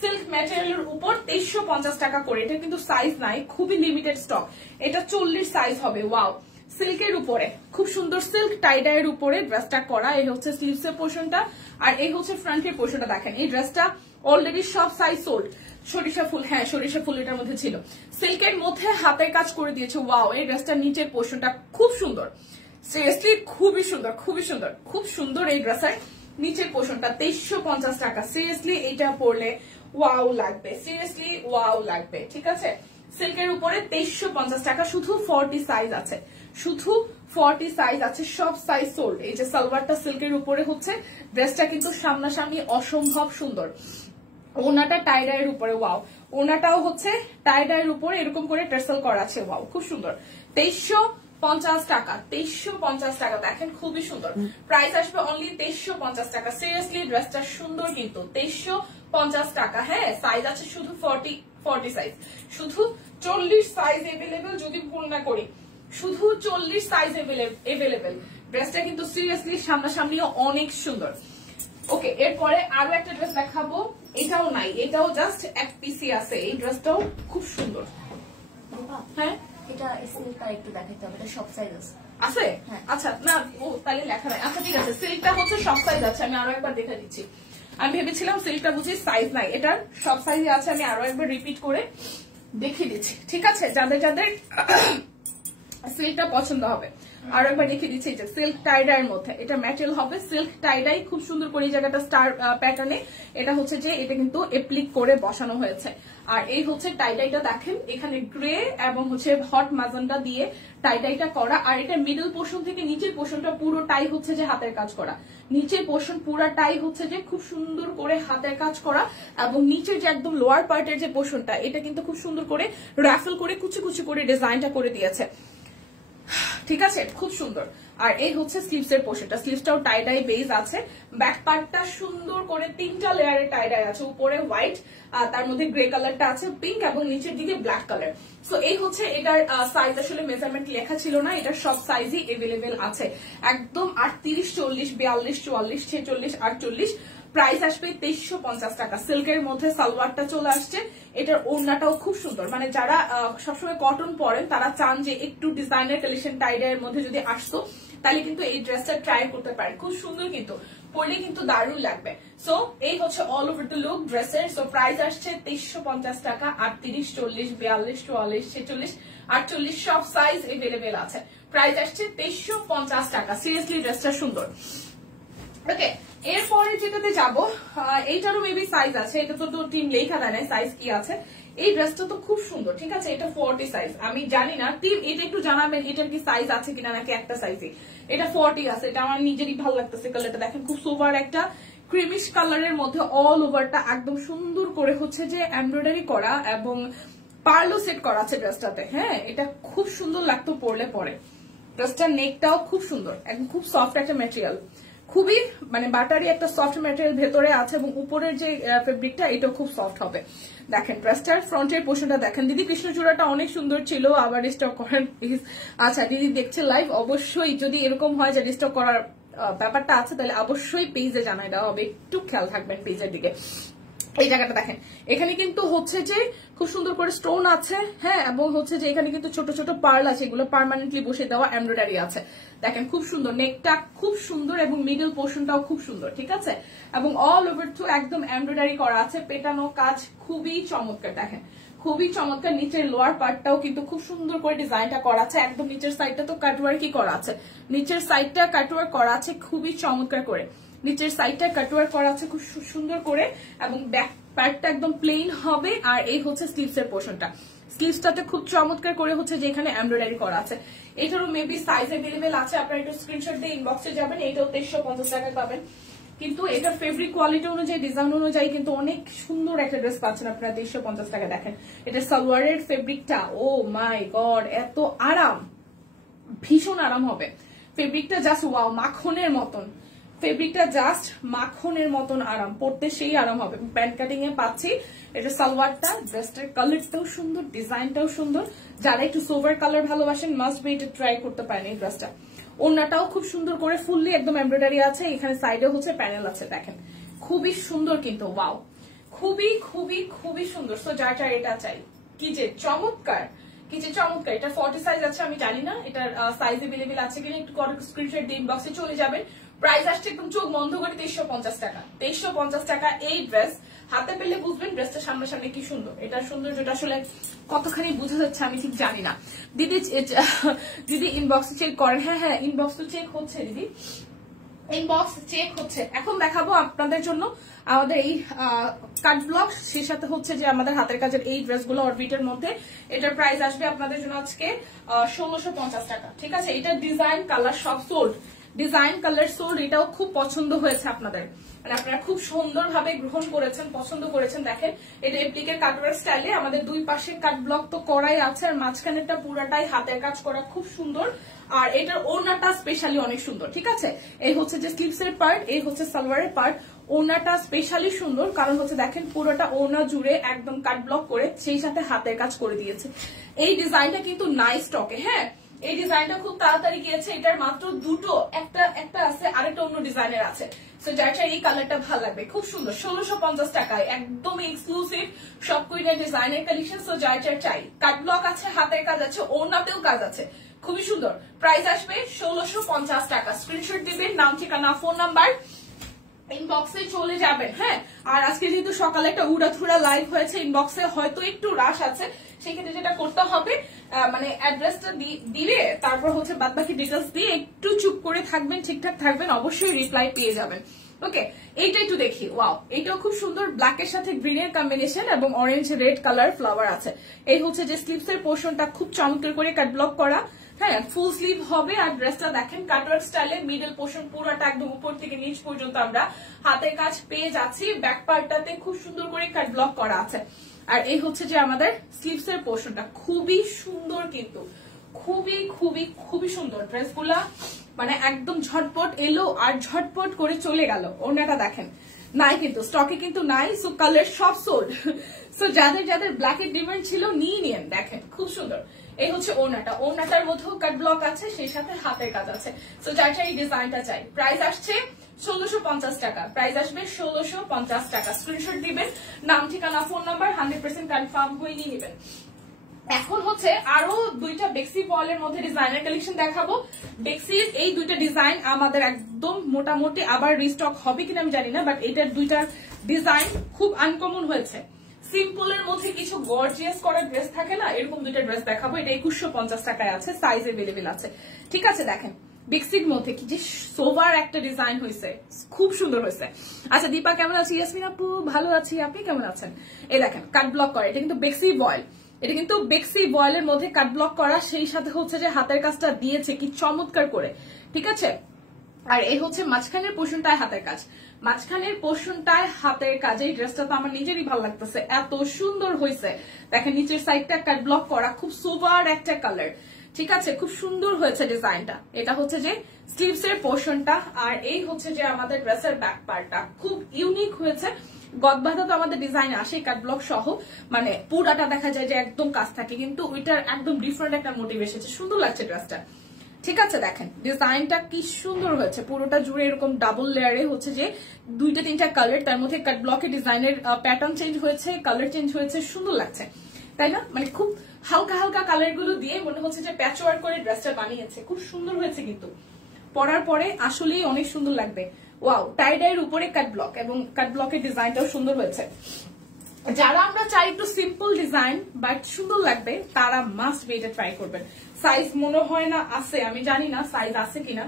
সিল্ক ম্যাটেরিয়ালের উপর 2350 টাকা করে। এটা কিন্তু সাইজ নাই, খুবই লিমিটেড স্টক। এটা 40 সাইজ হবে। ওয়াও, সিল্কের উপরে খুব সুন্দর সিল্ক টাইডাইয়ের উপরে ড্রেসটা করা। এই হচ্ছে স্লিভসের পোর্শনটা, আর এই হচ্ছে ফ্রন্টের পোর্শনটা। দেখেন এই ড্রেসটা অলরেডি সব সাইজ সোল্ড। সরিষা ফুল, হ্যাঁ সরিষা ফুল এটার মধ্যে ছিল। সিল্কের মধ্যে হাতের কাজ করে দিয়েছে। ওয়াও, এই ড্রেসটা নিচের পোর্শনটা খুব সুন্দর, সিরিয়াসলি খুবই সুন্দর, খুবই সুন্দর, খুব সুন্দর। এই ড্রেসের নিচের পোর্শনটা 2350 টাকা। সিরিয়াসলি এটা পরলে ওয়াও লাগবে, সিরিয়াসলি ওয়াও লাগবে। ঠিক আছে, সিল্কের উপরে 2350 টাকা। শুধু 40 সাইজ আছে, শুধু 40 সাইজ আছে, সব সাইজ সোল্ড। এই যে সালোয়ারটা সিল্কের উপরে হচ্ছে, ড্রেসটা কিন্তু সামনাসামনি অসম্ভব সুন্দর। ওনাটা টাইডাইয়ের উপরে। ওয়াও, ওনাটাও হচ্ছে টাইডাইয়ের উপরে এরকম করে টার্সেল করা আছে। ওয়াও, খুব সুন্দর। 2350 টাকা, 2350 টাকা। দেখেন খুবই সুন্দর। প্রাইস আসবে অনলি 2350 টাকা। সিরিয়াসলি ড্রেসটা সুন্দর কিন্তু 2350 টাকা। হ্যাঁ, সাইজ আছে শুধু 40 সাইজ, শুধু 40 সাইজ এভেলেবেল, যদি ভুল না করি শুধু 40 সাইজ এভেলেবেল। ড্রেসটা কিন্তু সিরিয়াসলি সামনাসামনিও অনেক সুন্দর। ওকে, এরপরে আরো একটা ড্রেস দেখাবো। এটাও নাই, এটাও জাস্ট এক পিসি আছে। এই ড্রেসটাও খুব সুন্দর। হ্যাঁ, এটা সিল্কটা একটু দেখাতে হবে, এটা সব সাইজ আছে। আছে? আচ্ছা, না ও তাহলে লেখা নাই। আচ্ছা ঠিক আছে, সিল্কটা হচ্ছে সব সাইজ আছে। আমি আরো একবার দেখে দিচ্ছি। আমি ভেবেছিলাম সিল্কটা বুঝি সাইজ নাই, এটার সব সাইজে আছে। আমি আরো একবার রিপিট করে দেখিয়ে দিচ্ছি। ঠিক আছে, যাদের যাদের সিল্কটা পছন্দ হবে আরো একবার দেখিয়ে দিচ্ছি। এটা সিল্ক টাইডাইয়ের মধ্যে, এটা ম্যাটেরিয়াল হবে সিল্ক টাইডাই। খুব সুন্দর করে এই জায়গাটা স্টার প্যাটার্নে এটা হচ্ছে যে এটা কিন্তু অ্যাপ্লিক করে বসানো হয়েছে। আর এই হচ্ছে টাইডাইটা দেখেন, এখানে গ্রে এবং হচ্ছে হট ম্যাজেন্ডা দিয়ে টাইডাইটা করা। আর এটা মিডল পোর্শন থেকে নিচের পোর্শনটা পুরোটাই হচ্ছে যে হাতের কাজ করা। নিচের পোর্শন পুরাটাই হচ্ছে যে খুব সুন্দর করে হাতের কাজ করা, এবং নিচের যে একদম লোয়ার পার্টের যে পোর্শনটা এটা কিন্তু খুব সুন্দর করে রাফেল করে কুচি কুচি করে ডিজাইনটা করে দিয়েছে। ঠিক আছে, খুব সুন্দর। আর এই হচ্ছে স্লিভস এর পোর্শনটা, স্লিভসটাও টাইডাই বেজ আছে। ব্যাক পার্টটা সুন্দর করে 3টা লেয়ারের টাইডাই আছে। উপরে হোয়াইট, তার মধ্যে গ্রে কালারটা আছে, পিঙ্ক, এবং নিচের দিকে ব্ল্যাক কালার। সো এই হচ্ছে এটার সাইজ। আসলে মেজারমেন্ট লেখা ছিল না, এটার সব সাইজই এভেলেবেল আছে। একদম 38, 40, 42, 44, 46, 48। প্রাইস আসবে 2350 টাকা। সিল্কের মধ্যে সালোয়ারটা চলে আসছে। এটার ওড়নাটাও খুব সুন্দর। মানে যারা সবসময় কটন পরেন তারা চান যে একটু ডিজাইনার কালেকশন টাইডাইয়ের মধ্যে যদি আসতো, তাহলে কিন্তু এই ড্রেসটা ট্রাই করতে পারেন। খুব সুন্দর কিন্তু, পরলে কিন্তু দারুণ লাগবে। সো এই হচ্ছে অল ওভার দ্য লুক ড্রেসের। সো প্রাইস আসছে 2350 টাকা। 38, 40, 42, 44, 46, 48 সব সাইজ এভেলেবেল আছে। প্রাইস আসছে 2350 টাকা। সিরিয়াসলি ড্রেসটা সুন্দর। ওকে, এরপরে যেটাতে যাবো, এইটারও মেবি সাইজ আছে। এটা তো টিম লেখা দেয় না সাইজ কি আছে। এই ড্রেসটা তো খুব সুন্দর। ঠিক আছে, এটা 40 সাইজ। আমি জানি না টিম, এটা একটু জানাবেন এটার কি সাইজ আছে কিনা, নাকি একটা সাইজে। এটা 40 আছে। এটা আমার নিজেরই ভালো লাগতেছে। কালারটা দেখেন, খুব সোভার একটা ক্রিমিশ কালারের মধ্যে অল ওভারটা একদম সুন্দর করে হচ্ছে যে এমব্রয়ডারি করা এবং পার্লো সেট করা আছে ড্রেসটাতে। হ্যাঁ, এটা খুব সুন্দর লাগতো পরলে পরে। ড্রেসটার নেকটাও খুব সুন্দর, একদম খুব সফট একটা ম্যাটেরিয়াল, খুবই মানে বাটারি একটা সফট ম্যাটেরিয়াল ভেতরে আছে, এবং উপরের যে ফেব্রিকটা এটাও খুব সফট হবে। দেখেন ড্রেসটার ফ্রন্টের পোর্শনটা দেখেন। দিদি কৃষ্ণচূড়াটা অনেক সুন্দর ছিল, আবার রিস্টক করেন প্লিজ। আচ্ছা, দিদি দেখছে লাইভ, অবশ্যই যদি এরকম হয় যে রিস্টক করার ব্যাপারটা আছে তাহলে অবশ্যই পেজে জানাই দেওয়া হবে। একটু খেয়াল থাকবেন পেজের দিকে। এই জায়গাটা দেখেন, এখানে কিন্তু হচ্ছে যে খুব সুন্দর করে স্টোন আছে। হ্যাঁ, এবং হচ্ছে যে এখানে কিন্তু ছোট ছোট পার্ল আছে, এগুলো পার্মানেন্টলি বসে দেওয়া এমব্রয়ডারি আছে। দেখেন খুব সুন্দর, নেকটা খুব সুন্দর এবং মিডল পোর্শনটাও খুব সুন্দর। ঠিক আছে, এবং অল ওভার থ্রু একদম এমব্রয়ডারি করা আছে, পেটানো কাজ খুবই চমৎকার। দেখেন খুবই চমৎকার। নিচের লোয়ার পার্টটাও কিন্তু খুব সুন্দর করে ডিজাইনটা করা আছে। একদম নিচের সাইডটা তো কাটওয়ার্কই করা আছে, নিচের সাইডটা কাটওয়ার্ক করা আছে খুবই চমৎকার করে। নিচের সাইডটা কাটওয়ার্ক করা আছে খুব সুন্দর করে, এবং ব্যাক পার্টটা একদম প্লেন হবে। আর এই হচ্ছে স্লিভস এর পোর্শনটা, স্লিভসটাতে খুব চমৎকার করে হচ্ছে যে এখানে এমব্রয়ডারি করা আছে। এটারও মেবি সাইজ এভেলেবেল আছে। আপনারা একটু স্ক্রিনশট দিয়ে ইনবক্সে যাবেন। এটাও 2350 টাকায় পাবেন। কিন্তু এটা ফেব্রিক কোয়ালিটি অনুযায়ী, ডিজাইন অনুযায়ী কিন্তু অনেক সুন্দর একটা ড্রেস পাচ্ছেন আপনারা 2350 টাকা। দেখেন এটা সালোয়ারের ফেব্রিকটা, ও মাই গড, এত আরাম, ভীষণ আরাম হবে। ফেব্রিকটা জাস্ট ওয়াও, মাখনের মতন ফেব্রিকটা, জাস্ট মাখনের মতন আরাম, পড়তে সেই আরাম হবে। প্যান্ট কাটিং এ পাচ্ছি। এটা সালোয়ারটা, ড্রেসটার কালারটাও সুন্দর, ডিজাইনটাও সুন্দর। যারা একটু সোভার কালার ভালোবাসেন মাস্ট বি এটা ট্রাই করতে পারেন এই ড্রেসটা। ওড়নাটাও খুব সুন্দর করে ফুললি একদম এমব্রয়ডারি আছে। এখানে সাইডে হচ্ছে প্যানেল আছে। দেখেন খুবই সুন্দর কিন্তু, ওয়াও খুবই খুবই খুবই সুন্দর। সো যার যার এটা চাই, কি যে চমৎকার, কি যে চমৎকার। এটা 40 সাইজ আছে, আমি জানি না এটার সাইজ अवेलेबल আছে কিনা, একটু স্ক্রিনশট দিয়ে ইনবক্সে চলে যাবেন। প্রাইস আসছে একদম চোখ বন্ধ করে 2350 টাকা। 2350 টাকা এই ড্রেস। হাতে পেলে বুঝবেন ড্রেসটা সামনে কি সুন্দর। এটা সৌন্দর্যটা আসলে কতখানি বোঝা যাচ্ছে আমি ঠিক জানি না। দিদি ইনবক্সে চেক করেন। হ্যাঁ ইনবক্স তো চেক হচ্ছে দিদি, ইনবক্স চেক হচ্ছে। এখন দেখাবো আপনাদের জন্য আমাদের এই কাট ব্লক, সেই সাথে হচ্ছে যে আমাদের হাতের কাজের এই ড্রেসগুলো অরবিটের মধ্যে। এটার প্রাইস আসবে আপনাদের জন্য আজকে 1650 টাকা। ঠিক আছে, এটা ডিজাইন কালার সব সোল্ড, ডিজাইন কালার সোল্ড। এটাও খুব পছন্দ হয়েছে আপনাদের, মানে আপনারা খুব সুন্দরভাবে গ্রহণ করেছেন, পছন্দ করেছেন। দেখেন এটা এপ্লিকের কাটওয়ার্ক স্টাইলে, আমাদের দুই পাশে কাট ব্লক তো করাই আছে, আর মাঝখানেরটা পুরাটাই হাতের কাজ করা, খুব সুন্দর। আর এটার ওড়নাটা স্পেশালি অনেক সুন্দর। ঠিক আছে, এই হচ্ছে যে স্লিভস এর পার্ট, এই হচ্ছে সালোয়ারের পার্ট। ওড়নাটা স্পেশালি সুন্দর, কারণ হচ্ছে দেখেন পুরোটা ওড়না জুড়ে একদম কাট ব্লক করে সেই সাথে হাতের কাজ করে দিয়েছে। এই ডিজাইনটা কিন্তু নাই স্টকে। হ্যাঁ, এই ডিজাইনটা খুব তাড়াতাড়ি গিয়েছে। এটার মাত্র দুটো, একটা আছে, আরেকটা অন্য ডিজাইনের আছে। সো যার চাই এই কালারটা ভালো লাগবে, খুব সুন্দর। 1650 টাকায় একদম এক্সক্লুসিভ সব কুইনের ডিজাইনের কালেকশন। সো যার চাই, কাট ব্লক আছে, হাতের কাজ আছে, ওড়নাতেও কাজ আছে, খুবই সুন্দর। প্রাইস আসবে 1650 টাকা। স্ক্রিনশট দিবেন, নাম, ঠিকানা, ফোন নাম্বার, ইনবক্সে চলে যাবেন। হ্যাঁ, আর আজকে যেহেতু সকালে একটা উড়াধুরা লাইভ হয়েছে, ইনবক্সে হয়তো একটু রাশ আছে, সেক্ষেত্রে যেটা করতে হবে মানে অ্যাড্রেসটা দিলে তারপর হচ্ছে বাদবাকি ডিটেলস দিয়ে একটু চুপ করে থাকবেন, ঠিকঠাক থাকবেন, অবশ্যই রিপ্লাই পেয়ে যাবেন। ওকে, এইটা একটু দেখি। ওয়াও, এটাও খুব সুন্দর, ব্ল্যাকের সাথে গ্রিনের কম্বিনেশন এবং অরেঞ্জ রেড কালার ফ্লাওয়ার আছে। এই হচ্ছে যে স্লিভস এর পোর্শনটা খুব চমৎকার করে কাট ব্লক করা। হ্যাঁ, ফুল স্লিভ হবে। আর ড্রেসটা দেখেন কাটওয়ার্ক স্টাইলে, মিডল পোর্শন পুরোটা একদম উপর থেকে নিচ পর্যন্ত আমরা হাতের কাজ পেয়ে যাচ্ছি। ব্যাক পার্টটাতে খুব সুন্দর করে কাট ব্লক করা আছে। আর এই হচ্ছে যে আমাদের স্লিভস এর পোর্শনটা, খুবই সুন্দর, কিন্তু খুবই খুবই খুবই সুন্দর। ড্রেসগুলা মানে একদম ঝটপট এলো আর ঝটপট করে চলে গেল। ওড়নাটা দেখেন, নাই কিন্তু স্টকে কিন্তু নাই। সো কালার সব সোল্ড। সো যাদের যাদের ব্ল্যাকের ডিমান্ড ছিল নিয়ে নিন। দেখেন খুব সুন্দর। এই হচ্ছে ওড়নাটা, ওড়নাটার মধ্যেও কাট ব্লক আছে, সেই সাথে হাতের কাজ আছে। সো যার এই ডিজাইনটা চাই, প্রাইস আসছে 1650 টাকা। প্রাইস আসবে 1650 টাকা। স্ক্রিনশট দিবেন, নাম, ঠিকানা, ফোন নাম্বার, 100% কনফার্ম হয়ে নিয়ে নেবেন। এখন হচ্ছে আরো দুইটা বেক্সি বয়েলের মধ্যে ডিজাইনার কালেকশন দেখাবো। বেক্সির এই দুইটা ডিজাইন আমাদের একদম মোটামুটি আবার রিস্টক হবে কিনা আমি জানি না, বাট এটার দুইটার ডিজাইন খুব আনকমন হয়েছে। সিম্পলের মধ্যে কিছু গর্জিয়াস করা ড্রেস থাকে না, এরকম দুইটা ড্রেস দেখাবো। এটা 2150 টাকায় আছে, সাইজ अवेलेबल আছে। ঠিক আছে, দেখেন বেক্সির মধ্যে কি যে সোভার একটা ডিজাইন হয়েছে, খুব সুন্দর হয়েছে। আচ্ছা দীপা কেমন আছে? ইয়াসমিন আপু ভালো আছি, আপনি কেমন আছেন? এই দেখেন কাট ব্লক করা, এটা কিন্তু বেক্সি বয়েল, এটা কিন্তু বেক্সি বয়েলের মধ্যে কাট ব্লক করা, সেই সাথে হচ্ছে যে হাতের কাজটা দিয়েছে কি চমৎকার করে। ঠিক আছে, আর এই হচ্ছে মাঝখানের পোর্শনটায় হাতের কাজ, মাঝখানের পোর্শনটায় হাতের কাজ। এই ড্রেসটা তো আমার নিজেরই ভালো লাগতেছে, এত সুন্দর হয়েছে। দেখেন নিচের সাইডটা কাট ব্লক করা, খুব সোভার একটা কালার। ঠিক আছে, খুব সুন্দর হয়েছে ডিজাইনটা। এটা হচ্ছে যে স্লিভস এর পোর্শনটা, আর এই হচ্ছে যে আমাদের ড্রেসের ব্যাক পার্টটা খুব ইউনিক হয়েছে। গদবাধা তো আমাদের ডিজাইন আসে কাট ব্লক সহ, মানে পুরাটা দেখা যায় যে একদম কাজ থাকে, কিন্তু ওইটার একদম ডিফারেন্ট একটা মোটিভ এসেছে, সুন্দর লাগছে ড্রেসটা। ঠিক আছে, দেখেন ডিজাইনটা কি সুন্দর হয়েছে, পুরোটা জুড়ে এরকম ডাবল লেয়ারে হচ্ছে যে দুইটা তিনটা কালার, তার মধ্যে কাট ব্লকের ডিজাইনের প্যাটার্ন চেঞ্জ হয়েছে, কালার চেঞ্জ হয়েছে, সুন্দর লাগছে তাই না? মানে খুব হালকা হালকা কালার গুলো দিয়ে মনে হচ্ছে যে প্যাচওয়ার্ক করে ড্রেসটা বানিয়েছে, খুব সুন্দর হয়েছে। কিন্তু পরার পরে আসলেই অনেক সুন্দর লাগবে। ওয়াও, টাই ডাইয়ের উপরে কাট ব্লক এবং কাট ব্লকের ডিজাইনটাও সুন্দর হয়েছে। যারা আমরা চাই একটু সিম্পল ডিজাইন বাট সুন্দর লাগবে, তারা মাস্ট বি এটা ট্রাই করবেন। সাইজ মনে হয় না আছে, আমি জানি না সাইজ আছে কিনা,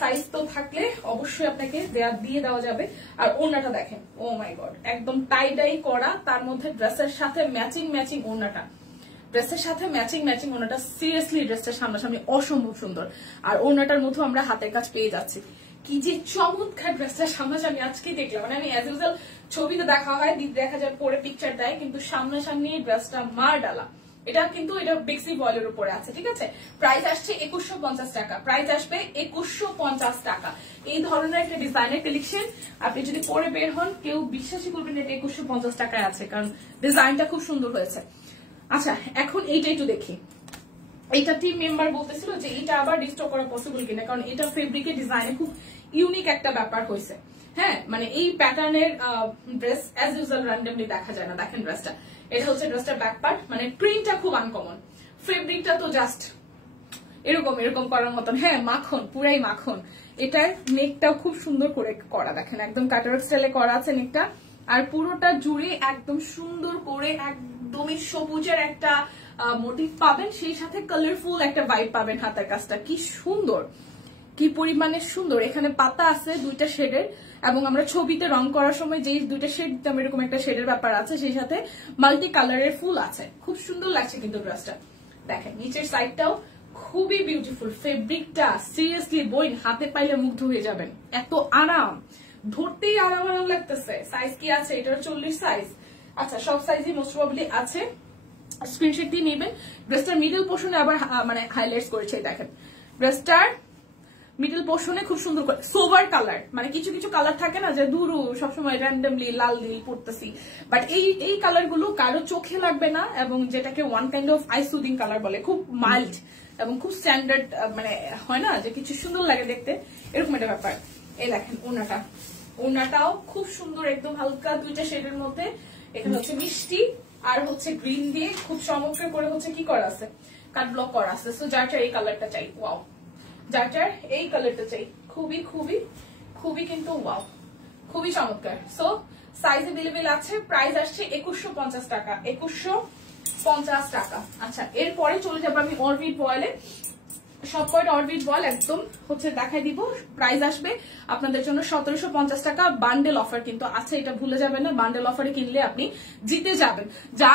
সাইজ তো থাকলে অবশ্যই আপনাকে দিয়ে দেওয়া যাবে। আর ওড়নাটা দেখেন, ও মাই গড, একদম টাই ডাই করা, তার মধ্যে ড্রেসের সাথে ম্যাচিং ম্যাচিং ওড়নাটা, ড্রেসের সাথে ম্যাচিং ম্যাচিং ওড়নাটা, সিরিয়াসলি ড্রেসটা সামনাসামনি অসম্ভব সুন্দর। আর ওড়নাটার মধ্যে আমরা হাতের কাজ পেয়ে যাচ্ছি, কি যে চমৎকার ড্রেসটা সামনাসামনি আজকে দেখলাম। মানে আমি অ্যাজ ইউজুয়াল ছবিতে দেখা হয়, দেখা যায় পরে পিকচার দেয়, কিন্তু সামনাসামনি ড্রেসটা মার ডালা। এটা কিন্তু এটা বেক্সি বয়েলের উপরে আছে। ঠিক আছে, প্রাইস আসছে 2150 টাকা। প্রাইস আসবে 2150 টাকা। এই ধরনের একটা ডিজাইনের কালেকশন আপনি যদি পরে বের হন, কেউ বিশ্বাসই করবেন এটা 2150 টাকায় আছে, কারণ ডিজাইনটা খুব সুন্দর হয়েছে। আচ্ছা, এখন এইটা একটু দেখি। এটা টিম মেম্বার বলতেছিল যে এটা আবার রিস্টক করা পসিবল কিনা, কারণ এটা ফেব্রিকের ডিজাইনে খুব ইউনিক একটা ব্যাপার হয়েছে। হ্যাঁ, মানে এই প্যাটার্নের ড্রেস অ্যাজ ইউজুয়াল র্যান্ডমলি দেখা যায় না। দেখেন ড্রেসটা, এটা হচ্ছে ড্রেসটার ব্যাক পার্ট, মানে প্রিন্টটা খুব আনকমন, ফেব্রিকটা তো জাস্ট এরকম এরকম করার মতন। হ্যাঁ, মাখন, পুরাই মাখন। এটার নেকটাও খুব সুন্দর করে করা, দেখেন একদম কাটার স্টাইলে করা আছে নেকটা, আর পুরোটা জুড়ে একদম সুন্দর করে একদমই সবুজের একটা মোটিভ পাবেন, সেই সাথে কালারফুল একটা ভাইব পাবেন। হাতের কাজটা কি সুন্দর, কি পরিমাণে সুন্দর। এখানে পাতা আছে দুইটা শেডের, এবং আমরা ছবিতে রং করার সময় যে দুইটা শেড দিতাম এরকম একটা শেডের ব্যাপার আছে, সেই সাথে মাল্টি কালারের ফুল আছে। খুব সুন্দর লাগছে কিন্তু ড্রেসটা। দেখেন নিচের সাইডটাও খুবই বিউটিফুল, ফেব্রিকটা সিরিয়াসলি বইন হাতে পাইলে মুগ্ধ হয়ে যাবেন, এত আরাম, ধরতেই আরাম আরাম লাগতেছে। সাইজ কি আছে? এটার 40 সাইজ। আচ্ছা, সব সাইজই মোস্ট প্রবাবলি আছে, স্ক্রিনশট দিয়ে নেবেন। ড্রেসটার মিডল পোর্শনে আবার মানে হাইলাইটস করেছে, দেখেন ড্রেসটার মিডল পোর্শনে খুব সুন্দর করে সোভার কালার, মানে কিছু কিছু কালার থাকে না যে দুরু সবসময় র্যান্ডমলি লাল নীল পড়তেছি, বাট এই কালার গুলো কারো চোখে লাগবে না, এবং যেটাকে one kind of I soothing colour বলে, খুব মাইল্ড এবং খুব স্ট্যান্ডার্ড, মানে হয় না যে কিছু সুন্দর লাগে দেখতে, এরকম একটা ব্যাপার। এই দেখেন ওনাটাও খুব সুন্দর, একদম হালকা দুইটা শেডের মধ্যে। এখানে হচ্ছে মিষ্টি আর হচ্ছে গ্রিন দিয়ে খুব চমৎকার করে হচ্ছে কি করা আছে, কাট ব্লক করা আছে। সো যার এই কালারটা চাই, ওয়াও, যার এই কালারটা চাই, খুবই খুবই খুবই কিন্তু ওয়াও, খুবই চমৎকার। সো সাইজ अवेलेबल আছে, প্রাইস আসছে 2150 টাকা, 2150 টাকা। আচ্ছা, এরপরে চলে যাবো আমি অরবিট বয়েলে। সব কয়টা অরবিট বয়েল একদম হচ্ছে দেখাই দিব। প্রাইস আসবে আপনাদের জন্য 1750 টাকা। বান্ডেল অফার কিন্তু আছে, এটা ভুলে যাবেন না। বান্ডেল অফারে কিনলে আপনি জিতে যাবেন। যা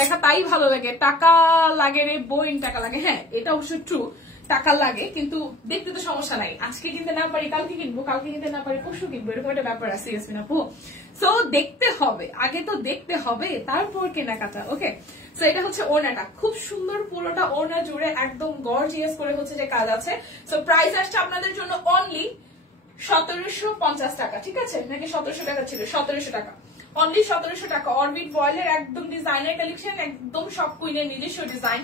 দেখা তাই ভালো লাগে, টাকা লাগে রে বইন, টাকা লাগে। হ্যাঁ, এটা অবশ্য ট্রু, টাকা লাগে, কিন্তু দেখতে তো সমস্যা নাই। আজকে কিনতে না পারি কালকে কিনবো, কালকে কিনতে না পারি পরশু কিনবো, এরকম একটা ব্যাপার আছে ইয়াসমিন আপু। সো দেখতে হবে, আগে তো দেখতে হবে তারপর কেনাকাটা। ওকে, সো এটা হচ্ছে ওড়নাটা, খুব সুন্দর, পুরোটা ওড়না জুড়ে একদম গর্জিয়াস করে হচ্ছে যে কাজ আছে। সো প্রাইস আসছে আপনাদের জন্য অনলি 1750 টাকা, ঠিক আছে? নাকি 1700 টাকা ছিল? 1700 টাকা, অনলি 1700 টাকা। অরবিট বয়েলের একদম ডিজাইনার কালেকশন, একদম সব কুইনের নিজস্ব ডিজাইন।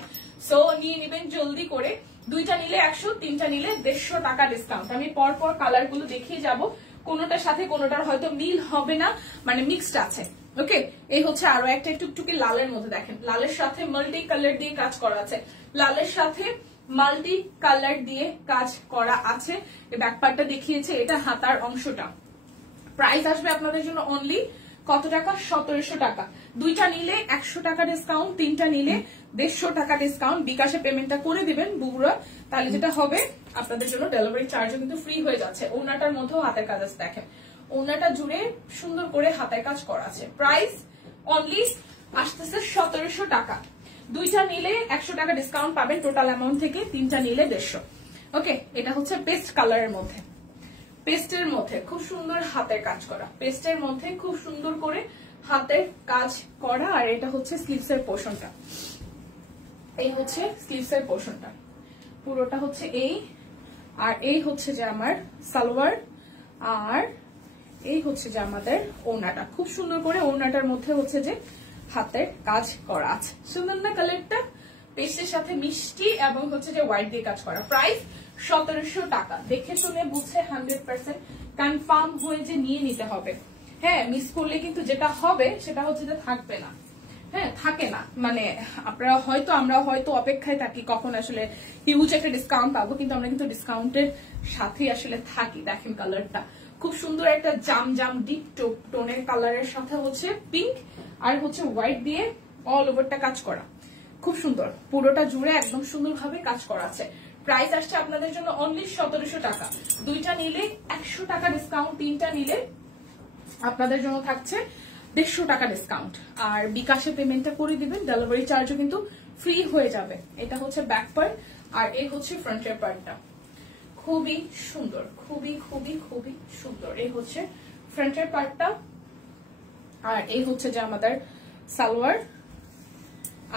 সো নিয়ে নিবেন জলদি করে, দুইটা নিলে 100, তিনটা নিলে 150 টাকা ডিসকাউন্ট। আমি পরপর কালার গুলো দেখিয়ে যাব, কোনোটার সাথে কোনোটার হয়তো মিল হবে না, মানে মিক্সড আছে। ওকে, এই হচ্ছে আরো একটা টুকটুকি লালের মধ্যে, দেখেন লালের সাথে মাল্টি কালার দিয়ে কাজ করা আছে, লালের সাথে মাল্টি কালার দিয়ে কাজ করা আছে। ব্যাক পার্টটা দেখিয়েছে, এটা হাতার অংশটা। প্রাইস আসবে আপনাদের জন্য অনলি কত টাকা? 1700 টাকা। দুইটা নিলে 100 টাকা ডিসকাউন্ট, তিনটা নিলে 150 টাকা ডিসকাউন্ট। বিকাশে পেমেন্টটা করে দিবেন বুবুরা, তাহলে যেটা হবে আপনাদের জন্য ডেলিভারি চার্জও কিন্তু ফ্রি হয়ে যাচ্ছে। ওনাটার মধ্যেও হাতের কাজ আছে, দেখেন ওনাটা জুড়ে সুন্দর করে হাতের কাজ করা আছে। প্রাইস অনলি আসতেছে 1700 টাকা। দুইটা নিলে 100 টাকা ডিসকাউন্ট পাবেন টোটাল অ্যামাউন্ট থেকে, তিনটা নিলে 150। ওকে, এটা হচ্ছে পেস্ট কালারের মধ্যে, পেস্টের মধ্যে খুব সুন্দর হাতের কাজ করা, পেস্টের মধ্যে খুব সুন্দর করে হাতের কাজ করা। আর এটা হচ্ছে স্লিভসের পোর্শনটা, এই হচ্ছে স্লিভসের পোর্শনটা, পুরোটা হচ্ছে এই, আর এই হচ্ছে যে আমার সালোয়ার, আর এই হচ্ছে যে আমাদের ওড়নাটা। খুব সুন্দর করে ওড়নাটার মধ্যে হচ্ছে যে হাতের কাজ করা আছে। সুন্দর না কালারটা? পেস্টের সাথে মিষ্টি এবং হচ্ছে যে হোয়াইট দিয়ে কাজ করা। প্রাইস 1700 টাকা। দেখে শুনে বুঝে 100% কনফার্ম হয়ে যে নিয়ে নিতে হবে। হ্যাঁ, মিস করলে কিন্তু যেটা হবে সেটা হচ্ছে যে থাকবে না। হ্যাঁ, থাকে না, মানে আমরা হয়তো অপেক্ষায় থাকি কখন আসলে হিউজ একটা ডিসকাউন্ট পাবো, কিন্তু আমরা কিন্তু ডিসকাউন্টের সাথেই আসলে থাকি। দেখেন কালারটা খুব সুন্দর, একটা জাম ডিপ টোনের কালারের সাথে হচ্ছে পিঙ্ক আর হচ্ছে হোয়াইট দিয়ে অল ওভারটা কাজ করা, খুব সুন্দর। পুরোটা জুড়ে একদম সুন্দরভাবে কাজ করা আছে। প্রাইস আসছে আপনাদের জন্য অনলি 1700 টাকা। দুইটা নিলে 100 টাকা ডিসকাউন্ট, তিনটা নিলে আপনাদের জন্য থাকছে 150 টাকা ডিসকাউন্ট। আর বিকাশে পেমেন্টটা করে দিবেন, ডেলিভারি চার্জও কিন্তু ফ্রি হয়ে যাবে। এটা হচ্ছে ব্যাক পার্ট, আর এই হচ্ছে ফ্রন্টের পার্টটা। খুবই সুন্দর, খুবই খুবই খুবই সুন্দর। এই হচ্ছে ফ্রন্টের পার্টটা, আর এই হচ্ছে যে আমাদের সালোয়ার,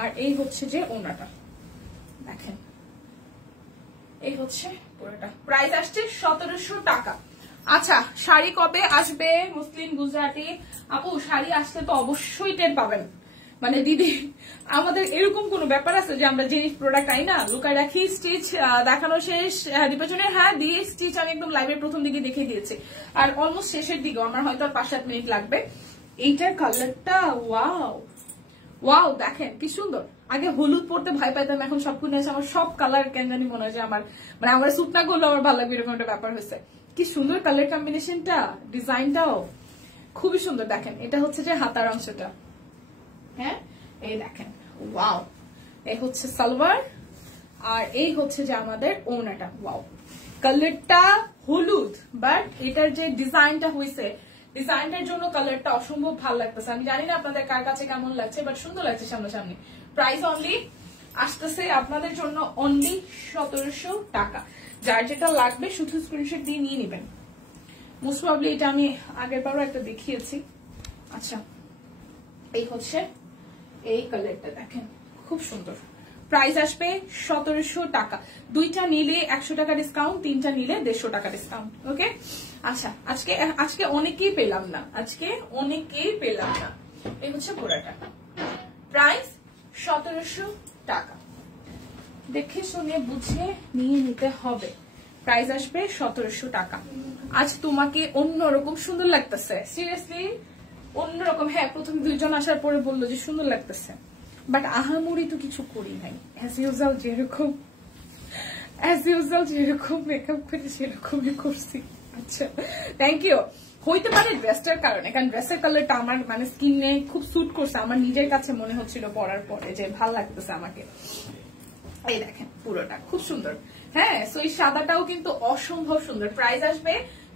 আর এই হচ্ছে যে ওড়নাটা। দেখেন এই হচ্ছে পুরোটা। প্রাইস আসছে 1700 টাকা। আচ্ছা, শাড়ি কবে আসবে? মুসলিম গুজরাটি আপু, শাড়ি আসলে তো অবশ্যই টের পাবেন, মানে দিদি আমাদের এরকম কোন ব্যাপার আছে যে আমরা জিনিস প্রোডাক্ট আই না লুকায় রাখি, স্টিচ দেখানো শেষ দীপাচনের হ্যাঁ দিয়ে স্টিচ আমি একদম লাইভের প্রথম দিকে দেখে দিয়েছি, আর অলমোস্ট শেষের দিকেও আমার হয়তো আর 5-7 মিনিট লাগবে। এইটার কালারটা ওয়াও ওয়াও, দেখেন কি সুন্দর। আগে হলুদ পরতে ভয় পাইতাম, এখন সব কিনে এসে আমার সব কালার কেন জানি মনে হয় যে আমার মানে আমার স্যুট না করলে আমার ভালো লাগবে, এরকম একটা ব্যাপার হয়েছে। কি সুন্দর কালার কম্বিনেশনটা, ডিজাইনটাও খুবই সুন্দর। দেখেন এটা হচ্ছে যে হাতার অংশটা, হ্যাঁ এই দেখেন ওয়াও, এই হচ্ছে সালোয়ার আর এই হচ্ছে যে আমাদের ওড়নাটা। ওয়াও, কালারটা হলুদ বাট এটার যে ডিজাইনটা হয়েছে, ডিজাইনটার জন্য কালারটা অসম্ভব ভালো লাগতেছে। আমি জানি না আপনাদের কার কাছে কেমন লাগছে, বাট সুন্দর লাগছে সামনাসামনি। প্রাইস অনলি আসতেছে আপনাদের জন্য অনলি 1700 টাকা। যার যেটা লাগবে শুধু স্ক্রিনশট দিয়ে নিয়ে নেবেন। মোস্ট প্রবাবলি এটা আমি আগের বারও একটা দেখিয়েছি। আচ্ছা এই হচ্ছে এই কালারটা, দেখেন খুব সুন্দর। প্রাইস আসবে 1700 টাকা। 2টা নিলে 100 টাকা ডিসকাউন্ট, 3টা নিলে 150 টাকা ডিসকাউন্ট। ওকে আচ্ছা, আজকে অনেকেই পেলাম না, এই হচ্ছে পুরাটা। প্রাইস 1700 টাকা। দেখে শুনে বুঝে নিয়ে নিতে হবে। প্রাইস আসবে 1700 টাকা। আজ তোমাকে অন্যরকম সুন্দর লাগতেছে, সিরিয়াসলি অন্যরকম। হ্যাঁ প্রথম 2 জন আসার পরে বললো যে সুন্দর লাগতেছে, বাট আহামরি তো কিছু করি নাই, অ্যাজ ইউজুয়াল যেরকম মেকআপ করে সেরকমই করছি। আচ্ছা থ্যাংক ইউ। হইতে পারে ড্রেসটার কারণে, কারণ ড্রেসের কালারটা আমার মানে স্কিনে খুব স্যুট করছে, আমার নিজের কাছে মনে হচ্ছিল পরার পরে যে ভালো লাগতেছে আমাকে। এই দেখেন পুরোটা খুব সুন্দর। হ্যাঁ সো এই সাদাটাও কিন্তু অসম্ভব সুন্দর। প্রাইস আসবে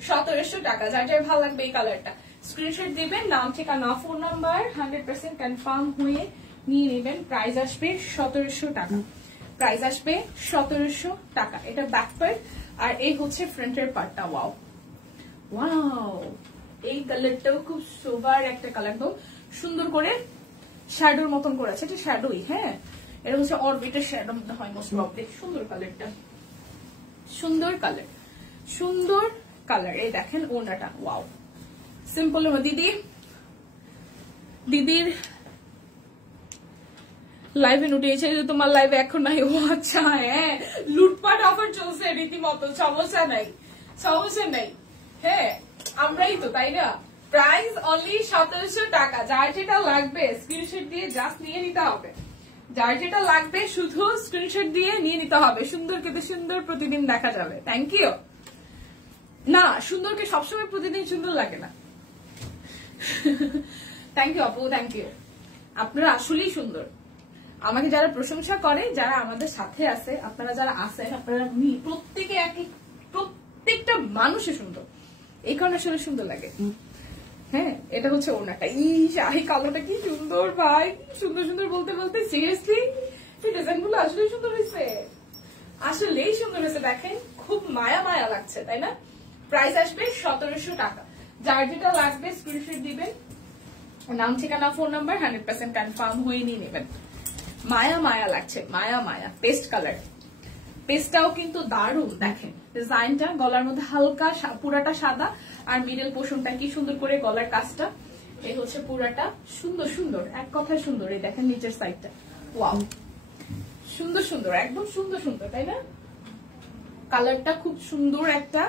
1700 টাকা। যার যার ভালো লাগবে এই কালারটা স্ক্রিনশট দিবেন, নাম ঠিকানা ফোন নাম্বার 100% কনফার্ম হয়ে নিয়ে নেবেন। প্রাইস আসবে 1700 টাকা। প্রাইস আসবে 1700 টাকা। এটা ব্যাক পার্ট আর এই হচ্ছে ফ্রন্টের পার্টটা। ওয়াও ওয়াও, এই কালারটাও খুব সোবার একটা কালার, তো সুন্দর করে শ্যাডোর মতন করেছে। এটা শ্যাডোই, হ্যাঁ এটা হচ্ছে অরবিটের শ্যাডো মতো হয় মোস্ট প্রবাবলি। সুন্দর কালারটা, সুন্দর কালার, সুন্দর কালার। এই দেখেন ওড়নাটা ওয়াও সিম্পল। দিদির লাইভে উঠেছে যে তোমার লাইভে এখন নাই। ও আচ্ছা হ্যাঁ, লুটপাট অফার চলছে রীতিমতো, সমস্যা নাই। হ্যাঁ আমরাই তো, তাই না? প্রাইস অনলি 1700 টাকা। যার যেটা লাগবে স্ক্রিনশট দিয়ে জাস্ট নিয়ে নিতে হবে। যার যেটা লাগবে শুধু স্ক্রিনশট দিয়ে নিয়ে নিতে হবে। সুন্দর কেতে সুন্দর প্রতিদিন দেখা যাবে। Thank you. না সুন্দরকে সবসময় প্রতিদিন সুন্দর লাগে না। থ্যাংক ইউ আপু, থ্যাংক ইউ। আপনারা আসলেই সুন্দর। আমাকে যারা প্রশংসা করে, যারা আমাদের সাথে আছে, আপনারা যারা আছেন, আপনারা প্রত্যেকটা মানুষই সুন্দর। এই কারণে আসলে সুন্দর লাগে। হ্যাঁ এটা হচ্ছে ওড়নাটা। এই শাহি কালোটা কি সুন্দর ভাই, সুন্দর সুন্দর বলতে বলতে সিরিয়াসলি এই ডিজাইন গুলো আসলে সুন্দর হয়েছে, আসলেই সুন্দর হয়েছে। দেখেন খুব মায়া মায়া লাগছে, তাই না? প্রাইস আসবে 1700 টাকা। যার যেটা লাগবে স্ক্রিনশট দিবেন, নাম ঠিকানা ফোন নাম্বার 100% কনফার্ম হয়ে নিয়ে নেবেন। মায়া মায়া লাগছে, মায়া মায়া। পেস্ট কালার, পেস্টটাও কিন্তু দারুণ। দেখেন ডিজাইনটা, গলার মধ্যে হালকা পুরাটা সাদা আর মিডল পোর্শনটা কি সুন্দর করে গলার কাজটা। এই হচ্ছে পুরাটা সুন্দর সুন্দর, এক কথায় সুন্দর। এই দেখেন নিচের সাইডটা ওয়াও সুন্দর সুন্দর, একদম সুন্দর সুন্দর, তাই না? কালারটা খুব সুন্দর একটা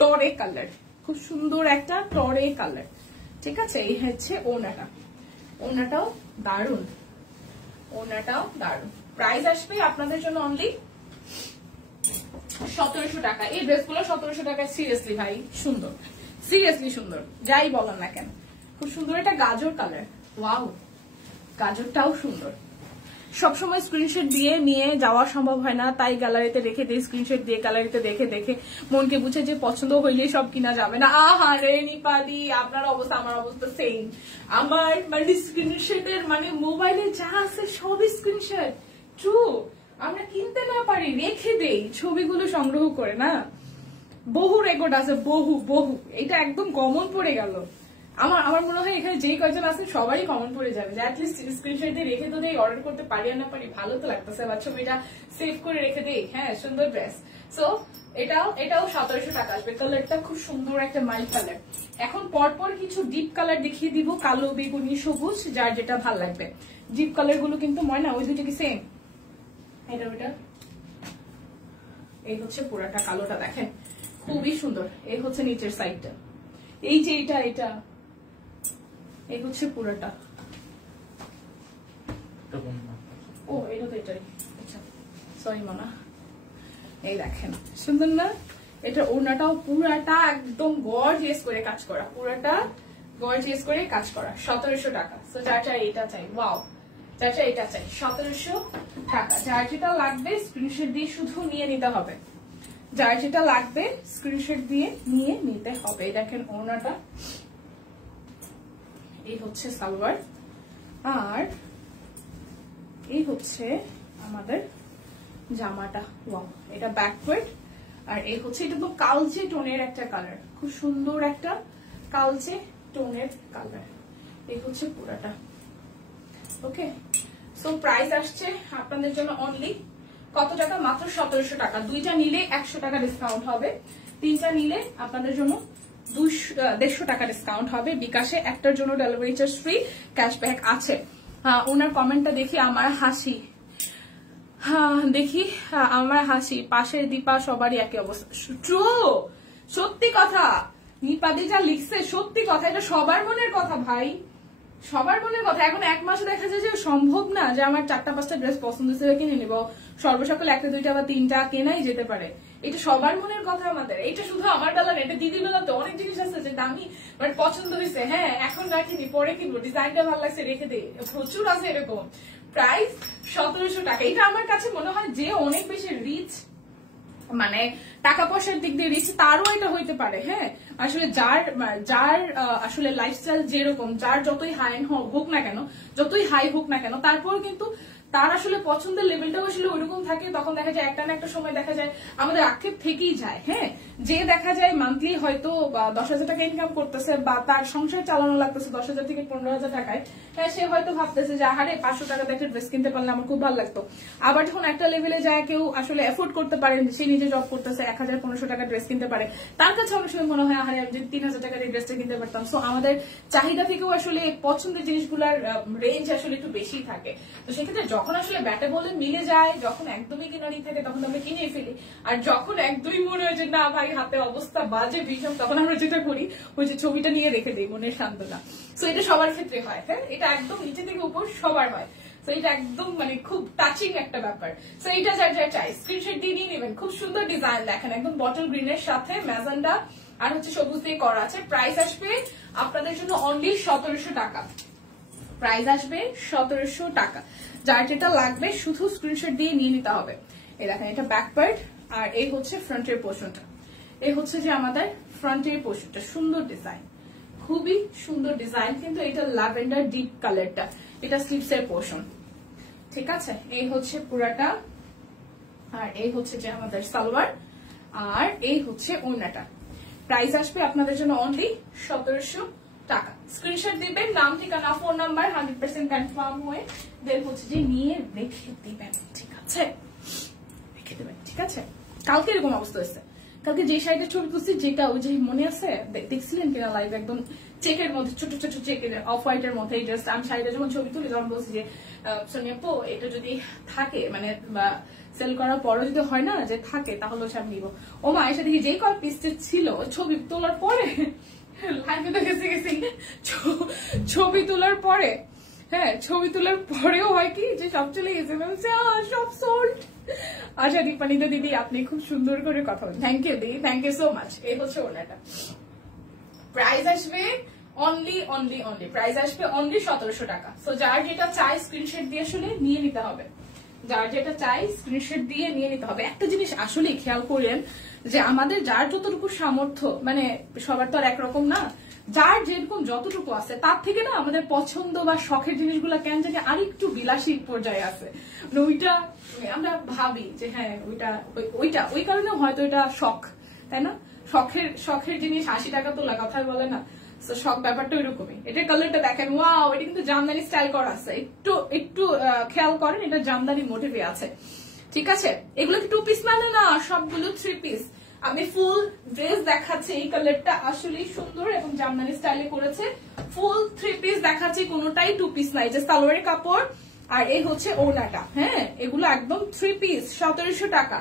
টরে কালার, খুব সুন্দর একটা টরে কালার। ঠিক আছে, এই হচ্ছে ওড়নাটা। ওড়নাটাও দারুণ, ওড়নাটাও দারুণ। প্রাইস আসবে আপনাদের জন্য অনলি 1700 টাকা। এই ড্রেসগুলো 1700 টাকায় সিরিয়াসলি ভাই সুন্দর, সিরিয়াসলি সুন্দর, যাই বলেন না কেন। খুব সুন্দর একটা গাজর কালার। ওয়াও, গাজরটাও সুন্দর। সবসময় স্ক্রিনশট দিয়ে নিয়ে যাওয়া সম্ভব হয় না, তাই গ্যালারিতে রেখে দিই। স্ক্রিনশট দিয়ে গ্যালারিতে দেখে দেখে মনকে বুঝে যে পছন্দ হইলে সব কিনা যাবে না। আহা রে নিপালি, আপনার অবস্থা আমার অবস্থা সেম। আমার মানে স্ক্রিনশটের মানে মোবাইলে যা আছে সবই স্ক্রিনশট। ট্রু, আমরা কিনতে না পারি রেখে দেই ছবিগুলো সংগ্রহ করে, না? বহু রেকর্ড আছে, বহু বহু। এটা একদম কমন পড়ে গেল। আমার মনে হয় এখানে যেই কয়জন আছেন সবাই কমন পড়ে যাবে যে অ্যাটলিস্ট স্ক্রিনশট দিয়ে রেখে তো দেই, অর্ডার করতে পারি আর না পারি, ভালো তো লাগতেছে বা ছবিটা সেভ করে রেখে দেই। হ্যাঁ সুন্দর ড্রেস। সো এটাও 1700 টাকা আসবে। কালারটা খুব সুন্দর একটা মাইল্ড কালার। এখন পরপর কিছু ডিপ কালার দেখিয়ে দিব, কালো, বেগুনি, সবুজ, যার যেটা ভাল লাগবে। জিপ কালার গুলো কিন্তু ময়না ওই দুটো কি সেম? এটা ওইটা এই হচ্ছে পুরাটা কালোটা, দেখেন খুবই সুন্দর। এই হচ্ছে নিচের সাইডটা, এই যে এটা এই হচ্ছে পুরাটা। ও এটা তো এটাই, আচ্ছা সরি মনা। এই দেখেন সুন্দর না? এটা ওড়নাটাও পুরাটা একদম গর্জিয়াস করে কাজ করা, পুরাটা গর্জিয়াস করে কাজ করা। 1700 টাকা। সো যার যার এটা চাই, ওয়াও, যার যার এটা চাই 1700 টাকা। যার যেটা লাগবে স্ক্রিনশট দিয়ে শুধু নিয়ে নিতে হবে, যার যেটা লাগবে স্ক্রিনশট দিয়ে নিয়ে নিতে হবে। দেখেন ওড়নাটা, এই হচ্ছে সালোয়ার, আর এই হচ্ছে আমাদের জামাটা। ওয়াও, এটা ব্যাকওয়ার্ড, আর এই হচ্ছে এটা তো কালচে টোনের একটা কালার, খুব সুন্দর একটা কালচে টোনের কালার। এই হচ্ছে পুরাটা। ওকে, সো প্রাইস আসছে আপনাদের জন্য অনলি কত টাকা? মাত্র 1700 টাকা। দুইটা নিলে 100 টাকা ডিসকাউন্ট হবে, তিনটা নিলে আপনাদের জন্য 150 টাকা ডিসকাউন্ট হবে। বিকাশে একটার জন্য ডেলিভারি চার্জ ফ্রি, ক্যাশব্যাক আছে। ওনার কমেন্টটা দেখি আমার হাসি, দেখি আমার হাসি। পাশের দীপা সবারই একই অবস্থা। ট্রু, সত্যি কথা, নিপাদি যা লিখছে সত্যি কথা, এটা সবার মনের কথা ভাই, সবার মনের কথা। এখন এক মাসে দেখা যায় যে সম্ভব না যে আমার 4-5টা ড্রেস পছন্দ হিসেবে কিনে নিব, সর্বসকল 1-2টা বা 3টা কেনাই যেতে পারে। এটা সবার মনের কথা আমাদের, এটা শুধু আমার বেলা না, এটা দিদির বেলা তো অনেক জিনিস আছে যে দামি বাট পছন্দ হয়েছে, হ্যাঁ এখন রাখিনি পরে কিনবো, ডিজাইনটা ভালো লাগছে রেখে দিই, প্রচুর আছে এরকম। প্রাইস 1700 টাকা। এটা আমার কাছে মনে হয় যে অনেক বেশি রিচ, মানে টাকা পয়সার দিক দিয়ে রিচ, তারও এটা হইতে পারে। হ্যাঁ, আসলে যার আসলে লাইফস্টাইল যেরকম, যার যতই হাই হোক না কেন, যতই হাই হোক না কেন, তারপর কিন্তু তার আসলে পছন্দের লেভেলটাও আসলে ওইরকম থাকে। তখন দেখা যায় একটা না একটা সময় দেখা যায় আমাদের আক্ষেপ থেকেই যায়। হ্যাঁ, যে দেখা যায় মান্থলি হয়তো 10,000 টাকা ইনকাম করতেছে বা তার সংসার চালানো লাগতেছে 10,000 থেকে 15,000 টাকায়, হ্যাঁ সে হয়তো ভাবতেছে যে আরে 500 টাকা দেখে ড্রেস কিনতে পারলে আমার খুব ভালো লাগতো। আবার যখন একটা লেভেলে যায় কেউ আসলে এফোর্ড করতে পারেন, সে নিজে জব করতেছে, 1000-1500 টাকা ড্রেস কিনতে পারে, তার কাছে অনেক সময় মনে হয় আরে আমি যদি 3000 টাকার এই ড্রেসটা কিনতে পারতাম। সো আমাদের চাহিদা থেকেও আসলে পছন্দের জিনিসগুলোর রেঞ্জ আসলে একটু বেশি থাকে। তো সেক্ষেত্রে যখন আসলে ব্যাটে বলে মিলে যায়, যখন একদমই কেনারই থাকে তখন আমরা কিনে ফেলি, আর যখন একদমই মনে হয় যে না ভাই হাতে অবস্থা বাজে ভীষণ, তখন আমরা যেটা করি ওই যে ছবিটা নিয়ে রেখে দিই মনের সান্ত্বনা। সো এটা সবার ক্ষেত্রে হয়, হ্যাঁ এটা একদম নিচে থেকে উপর সবার হয়। তো এটা একদম মানে খুব টাচিং একটা ব্যাপার। তো এটা যার যার চাই স্ক্রিনশট দিয়ে নিয়ে নেবেন। খুব সুন্দর ডিজাইন দেখেন, একদম বটল গ্রিনের সাথে ম্যাজেন্ডা আর হচ্ছে সবুজ দিয়ে করা আছে। প্রাইস আসবে আপনাদের জন্য অনলি 1700 টাকা। প্রাইস আসবে 1700 টাকা। যার যেটা লাগবে শুধু স্ক্রিনশট দিয়ে নিয়ে নিতে হবে। এই দেখেন এটা ব্যাক পার্ট, আর এই হচ্ছে ফ্রন্টের পোর্শনটা। এই হচ্ছে যে আমাদের ফ্রন্টের পোর্শনটা, সুন্দর ডিজাইন, খুবই সুন্দর ডিজাইন, কিন্তু এটা ল্যাভেন্ডার ডিপ কালারটা, এটা স্লিভস এর পোর্শন। ঠিক আছে, এই হচ্ছে পুরাটা, আর এই হচ্ছে যে আমাদের সালোয়ার, আর এই হচ্ছে ওড়নাটা। প্রাইস আসবে আপনাদের জন্য অনলি 1700 টাকা। স্ক্রিনশট দিবেন, নাম ঠিকানা ফোন নাম্বার 100% কনফার্ম হয়ে দেন হচ্ছে যে নিয়ে রেখে দিবেন। ঠিক আছে, রেখে দিবেন। ঠিক আছে, কালকে এরকম অবস্থা হয়েছে, কালকে যে শাড়িটার ছবি তুলছি, যেটা ওই যে মনে আছে দেখছিলেন কিনা লাইভ, একদম চেকের মধ্যে ছোট ছোট চেকের অফ হোয়াইটের মধ্যে এই ড্রেসটা, আমি শাড়িটা যখন ছবি তুলি তখন বলছি যে সোনিয়াপু এটা যদি থাকে মানে সেল করার পরও যদি হয় না যে থাকে তাহলে ওটা আমি নিব। ও মা এসে দেখি যেই কল পিসটা ছিল ছবি তোলার পরে লাইভে তো গেছে ছবি তোলার পরে, হ্যাঁ ছবি তোলার পরেও হয় কি যে সব চলে গেছে, সব সোল্ড। আচ্ছা দীপানিতা দিদি আপনি খুব সুন্দর করে কথা বলেন, থ্যাংক ইউ দিদি, থ্যাংক ইউ সো মাচ। এই হচ্ছে ওনাটা। প্রাইস আসবে অনলি প্রাইস আসবে অনলি 1700 টাকা। সো যার যেটা চাই স্ক্রিনশট দিয়ে আসলে নিয়ে নিতে হবে, যার যেটা চাই স্ক্রিনশট দিয়ে নিয়ে নিতে হবে। একটা জিনিস আসলে খেয়াল করেন যে আমাদের যার যতটুকু সামর্থ্য, মানে সবার তো আর একরকম না, যার যেরকম যতটুকু আছে তার থেকে না আমাদের পছন্দ বা শখের জিনিসগুলো কেন জানি আরেকটু বিলাসী পর্যায়ে আছে। ওইটা আমরা ভাবি যে হ্যাঁ ওইটা ওই কারণে হয়তো এটা শখ, তাই না? শখের জিনিস 80 টাকা তোলা, কথাই বলে না, শখ ব্যাপারটা ওইরকমই। এটার কালারটা দেখেন, ওয়াও, এটা কিন্তু জামদানি স্টাইল করা আছে, একটু খেয়াল করেন, এটা জামদানি মোটিভে আছে। ঠিক আছে, এগুলো কি 2 পিস মানে না, সবগুলো 3 পিস। আমি ফুল ড্রেস দেখাচ্ছি, এই কালারটা আসলেই সুন্দর এবং জামদানি স্টাইলে করেছে। ফুল 3 পিস দেখাচ্ছি, কোনোটাই 2 পিস নাই, যে সালোয়ারের কাপড় আর এই হচ্ছে ওড়নাটা। হ্যাঁ, এগুলো একদম 3 পিস 1700 টাকা।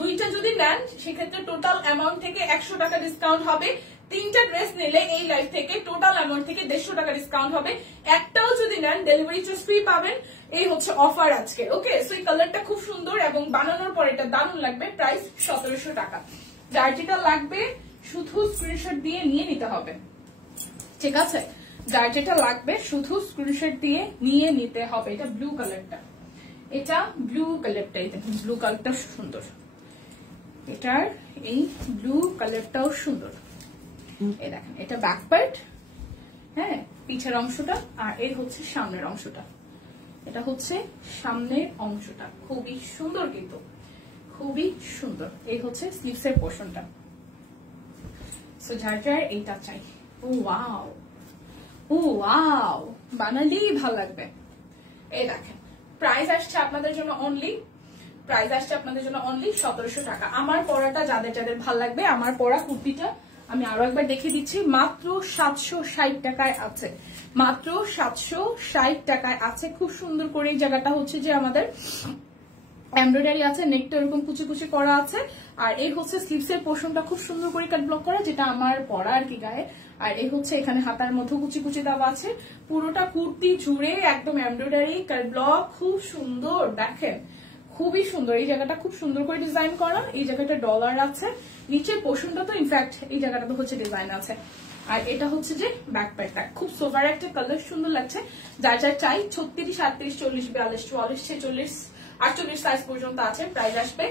দুইটা যদি নেন সেক্ষেত্রে টোটাল অ্যামাউন্ট থেকে 100 টাকা ডিসকাউন্ট হবে। তিনটা ড্রেস নিলে এই লাইফ থেকে টোটাল অ্যামাউন্ট থেকে 150 টাকা ডিসকাউন্ট হবে। একটাও যদি নেন ডেলিভারি চার্জ ফ্রি পাবেন। এই হচ্ছে অফার আজকে। ওকে, সো এই কালারটা খুব সুন্দর এবং বানানোর পর এটা দারুণ লাগবে। প্রাইস 1700 টাকা। যার যেটা লাগবে শুধু স্ক্রিনশট দিয়ে নিয়ে নিতে হবে, ঠিক আছে? যার যেটা লাগবে শুধু স্ক্রিনশট দিয়ে নিয়ে নিতে হবে। এটা ব্লু কালারটা, এটা ব্লু কালারটা, এই দেখুন ব্লু কালারটা সুন্দর, এটার এই ব্লু কালারটাও সুন্দর। এই দেখেন এটা ব্যাক পার্ট, হ্যাঁ পিছের অংশটা, আর এই হচ্ছে সামনের অংশটা। এটা হচ্ছে সামনের অংশটা, খুবই সুন্দর কিন্তু খুবই সুন্দর। এই হচ্ছে স্লিভস এর পোর্শনটা। সো যার যার এইটা চাই, ও ওয়াও ও ওয়াও, বানালেই ভালো লাগবে। এই দেখেন প্রাইস আসছে আপনাদের জন্য অনলি, প্রাইস আসছে আপনাদের জন্য অনলি 1700 টাকা। আমার পরাটা যাদের যাদের ভালো লাগবে, আমার পরা কুর্তিটা আমি আরো একবার দেখে দিচ্ছি, মাত্র 760 টাকায় আছে, মাত্র 760 টাকায় আছে। খুব সুন্দর করে এই জায়গাটা হচ্ছে যে আমাদের এমব্রয়ডারি আছে, নেকটা এরকম কুচি কুচি করা আছে, আর এই হচ্ছে স্লিভস এর পোর্শনটা খুব সুন্দর করে কাট ব্লক করা, যেটা আমার পরা আর কি গায়ে। আর এই হচ্ছে এখানে হাতার মধ্যে কুচি কুচি দেওয়া আছে। পুরোটা কুর্তি জুড়ে একদম এমব্রয়ডারি কাট ব্লক, খুব সুন্দর দেখেন, খুবই সুন্দর। এই জায়গাটা খুব সুন্দর করে ডিজাইন করা, এই জায়গাটা ডলার আছে, নিচের পোর্শনটা তো ইনফ্যাক্ট এই জায়গাটা তো হচ্ছে ডিজাইন আছে। আর এটা হচ্ছে যে ব্যাক প্যাকটা, খুব সোভার একটা কালার, সুন্দর লাগছে। যার যার চাই 36, 38, 40, 42, 44, 46, 48 সাইজ পর্যন্ত আছে। প্রাইস আসবে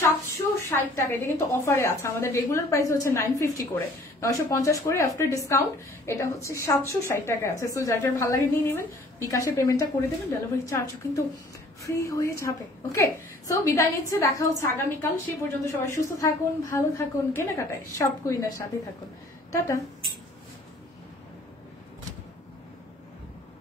760 টাকা। এটা কিন্তু অফারে আছে, আমাদের রেগুলার প্রাইস হচ্ছে 950 করে, 950 করে আফটার ডিসকাউন্ট এটা হচ্ছে 760 টাকা আছে। সো যার যার ভালো লাগে নিয়ে নেবেন, বিকাশে পেমেন্টটা করে দেবেন, ডেলিভারি চার্জও কিন্তু ফ্রি হয়ে যাবে। ওকে, সো বিদায় নিচ্ছে, দেখা হচ্ছে আগামীকাল। সেই পর্যন্ত সবাই সুস্থ থাকুন, ভালো থাকুন, কেনাকাটায় সব কুইনের সাথে থাকুন। টাটা।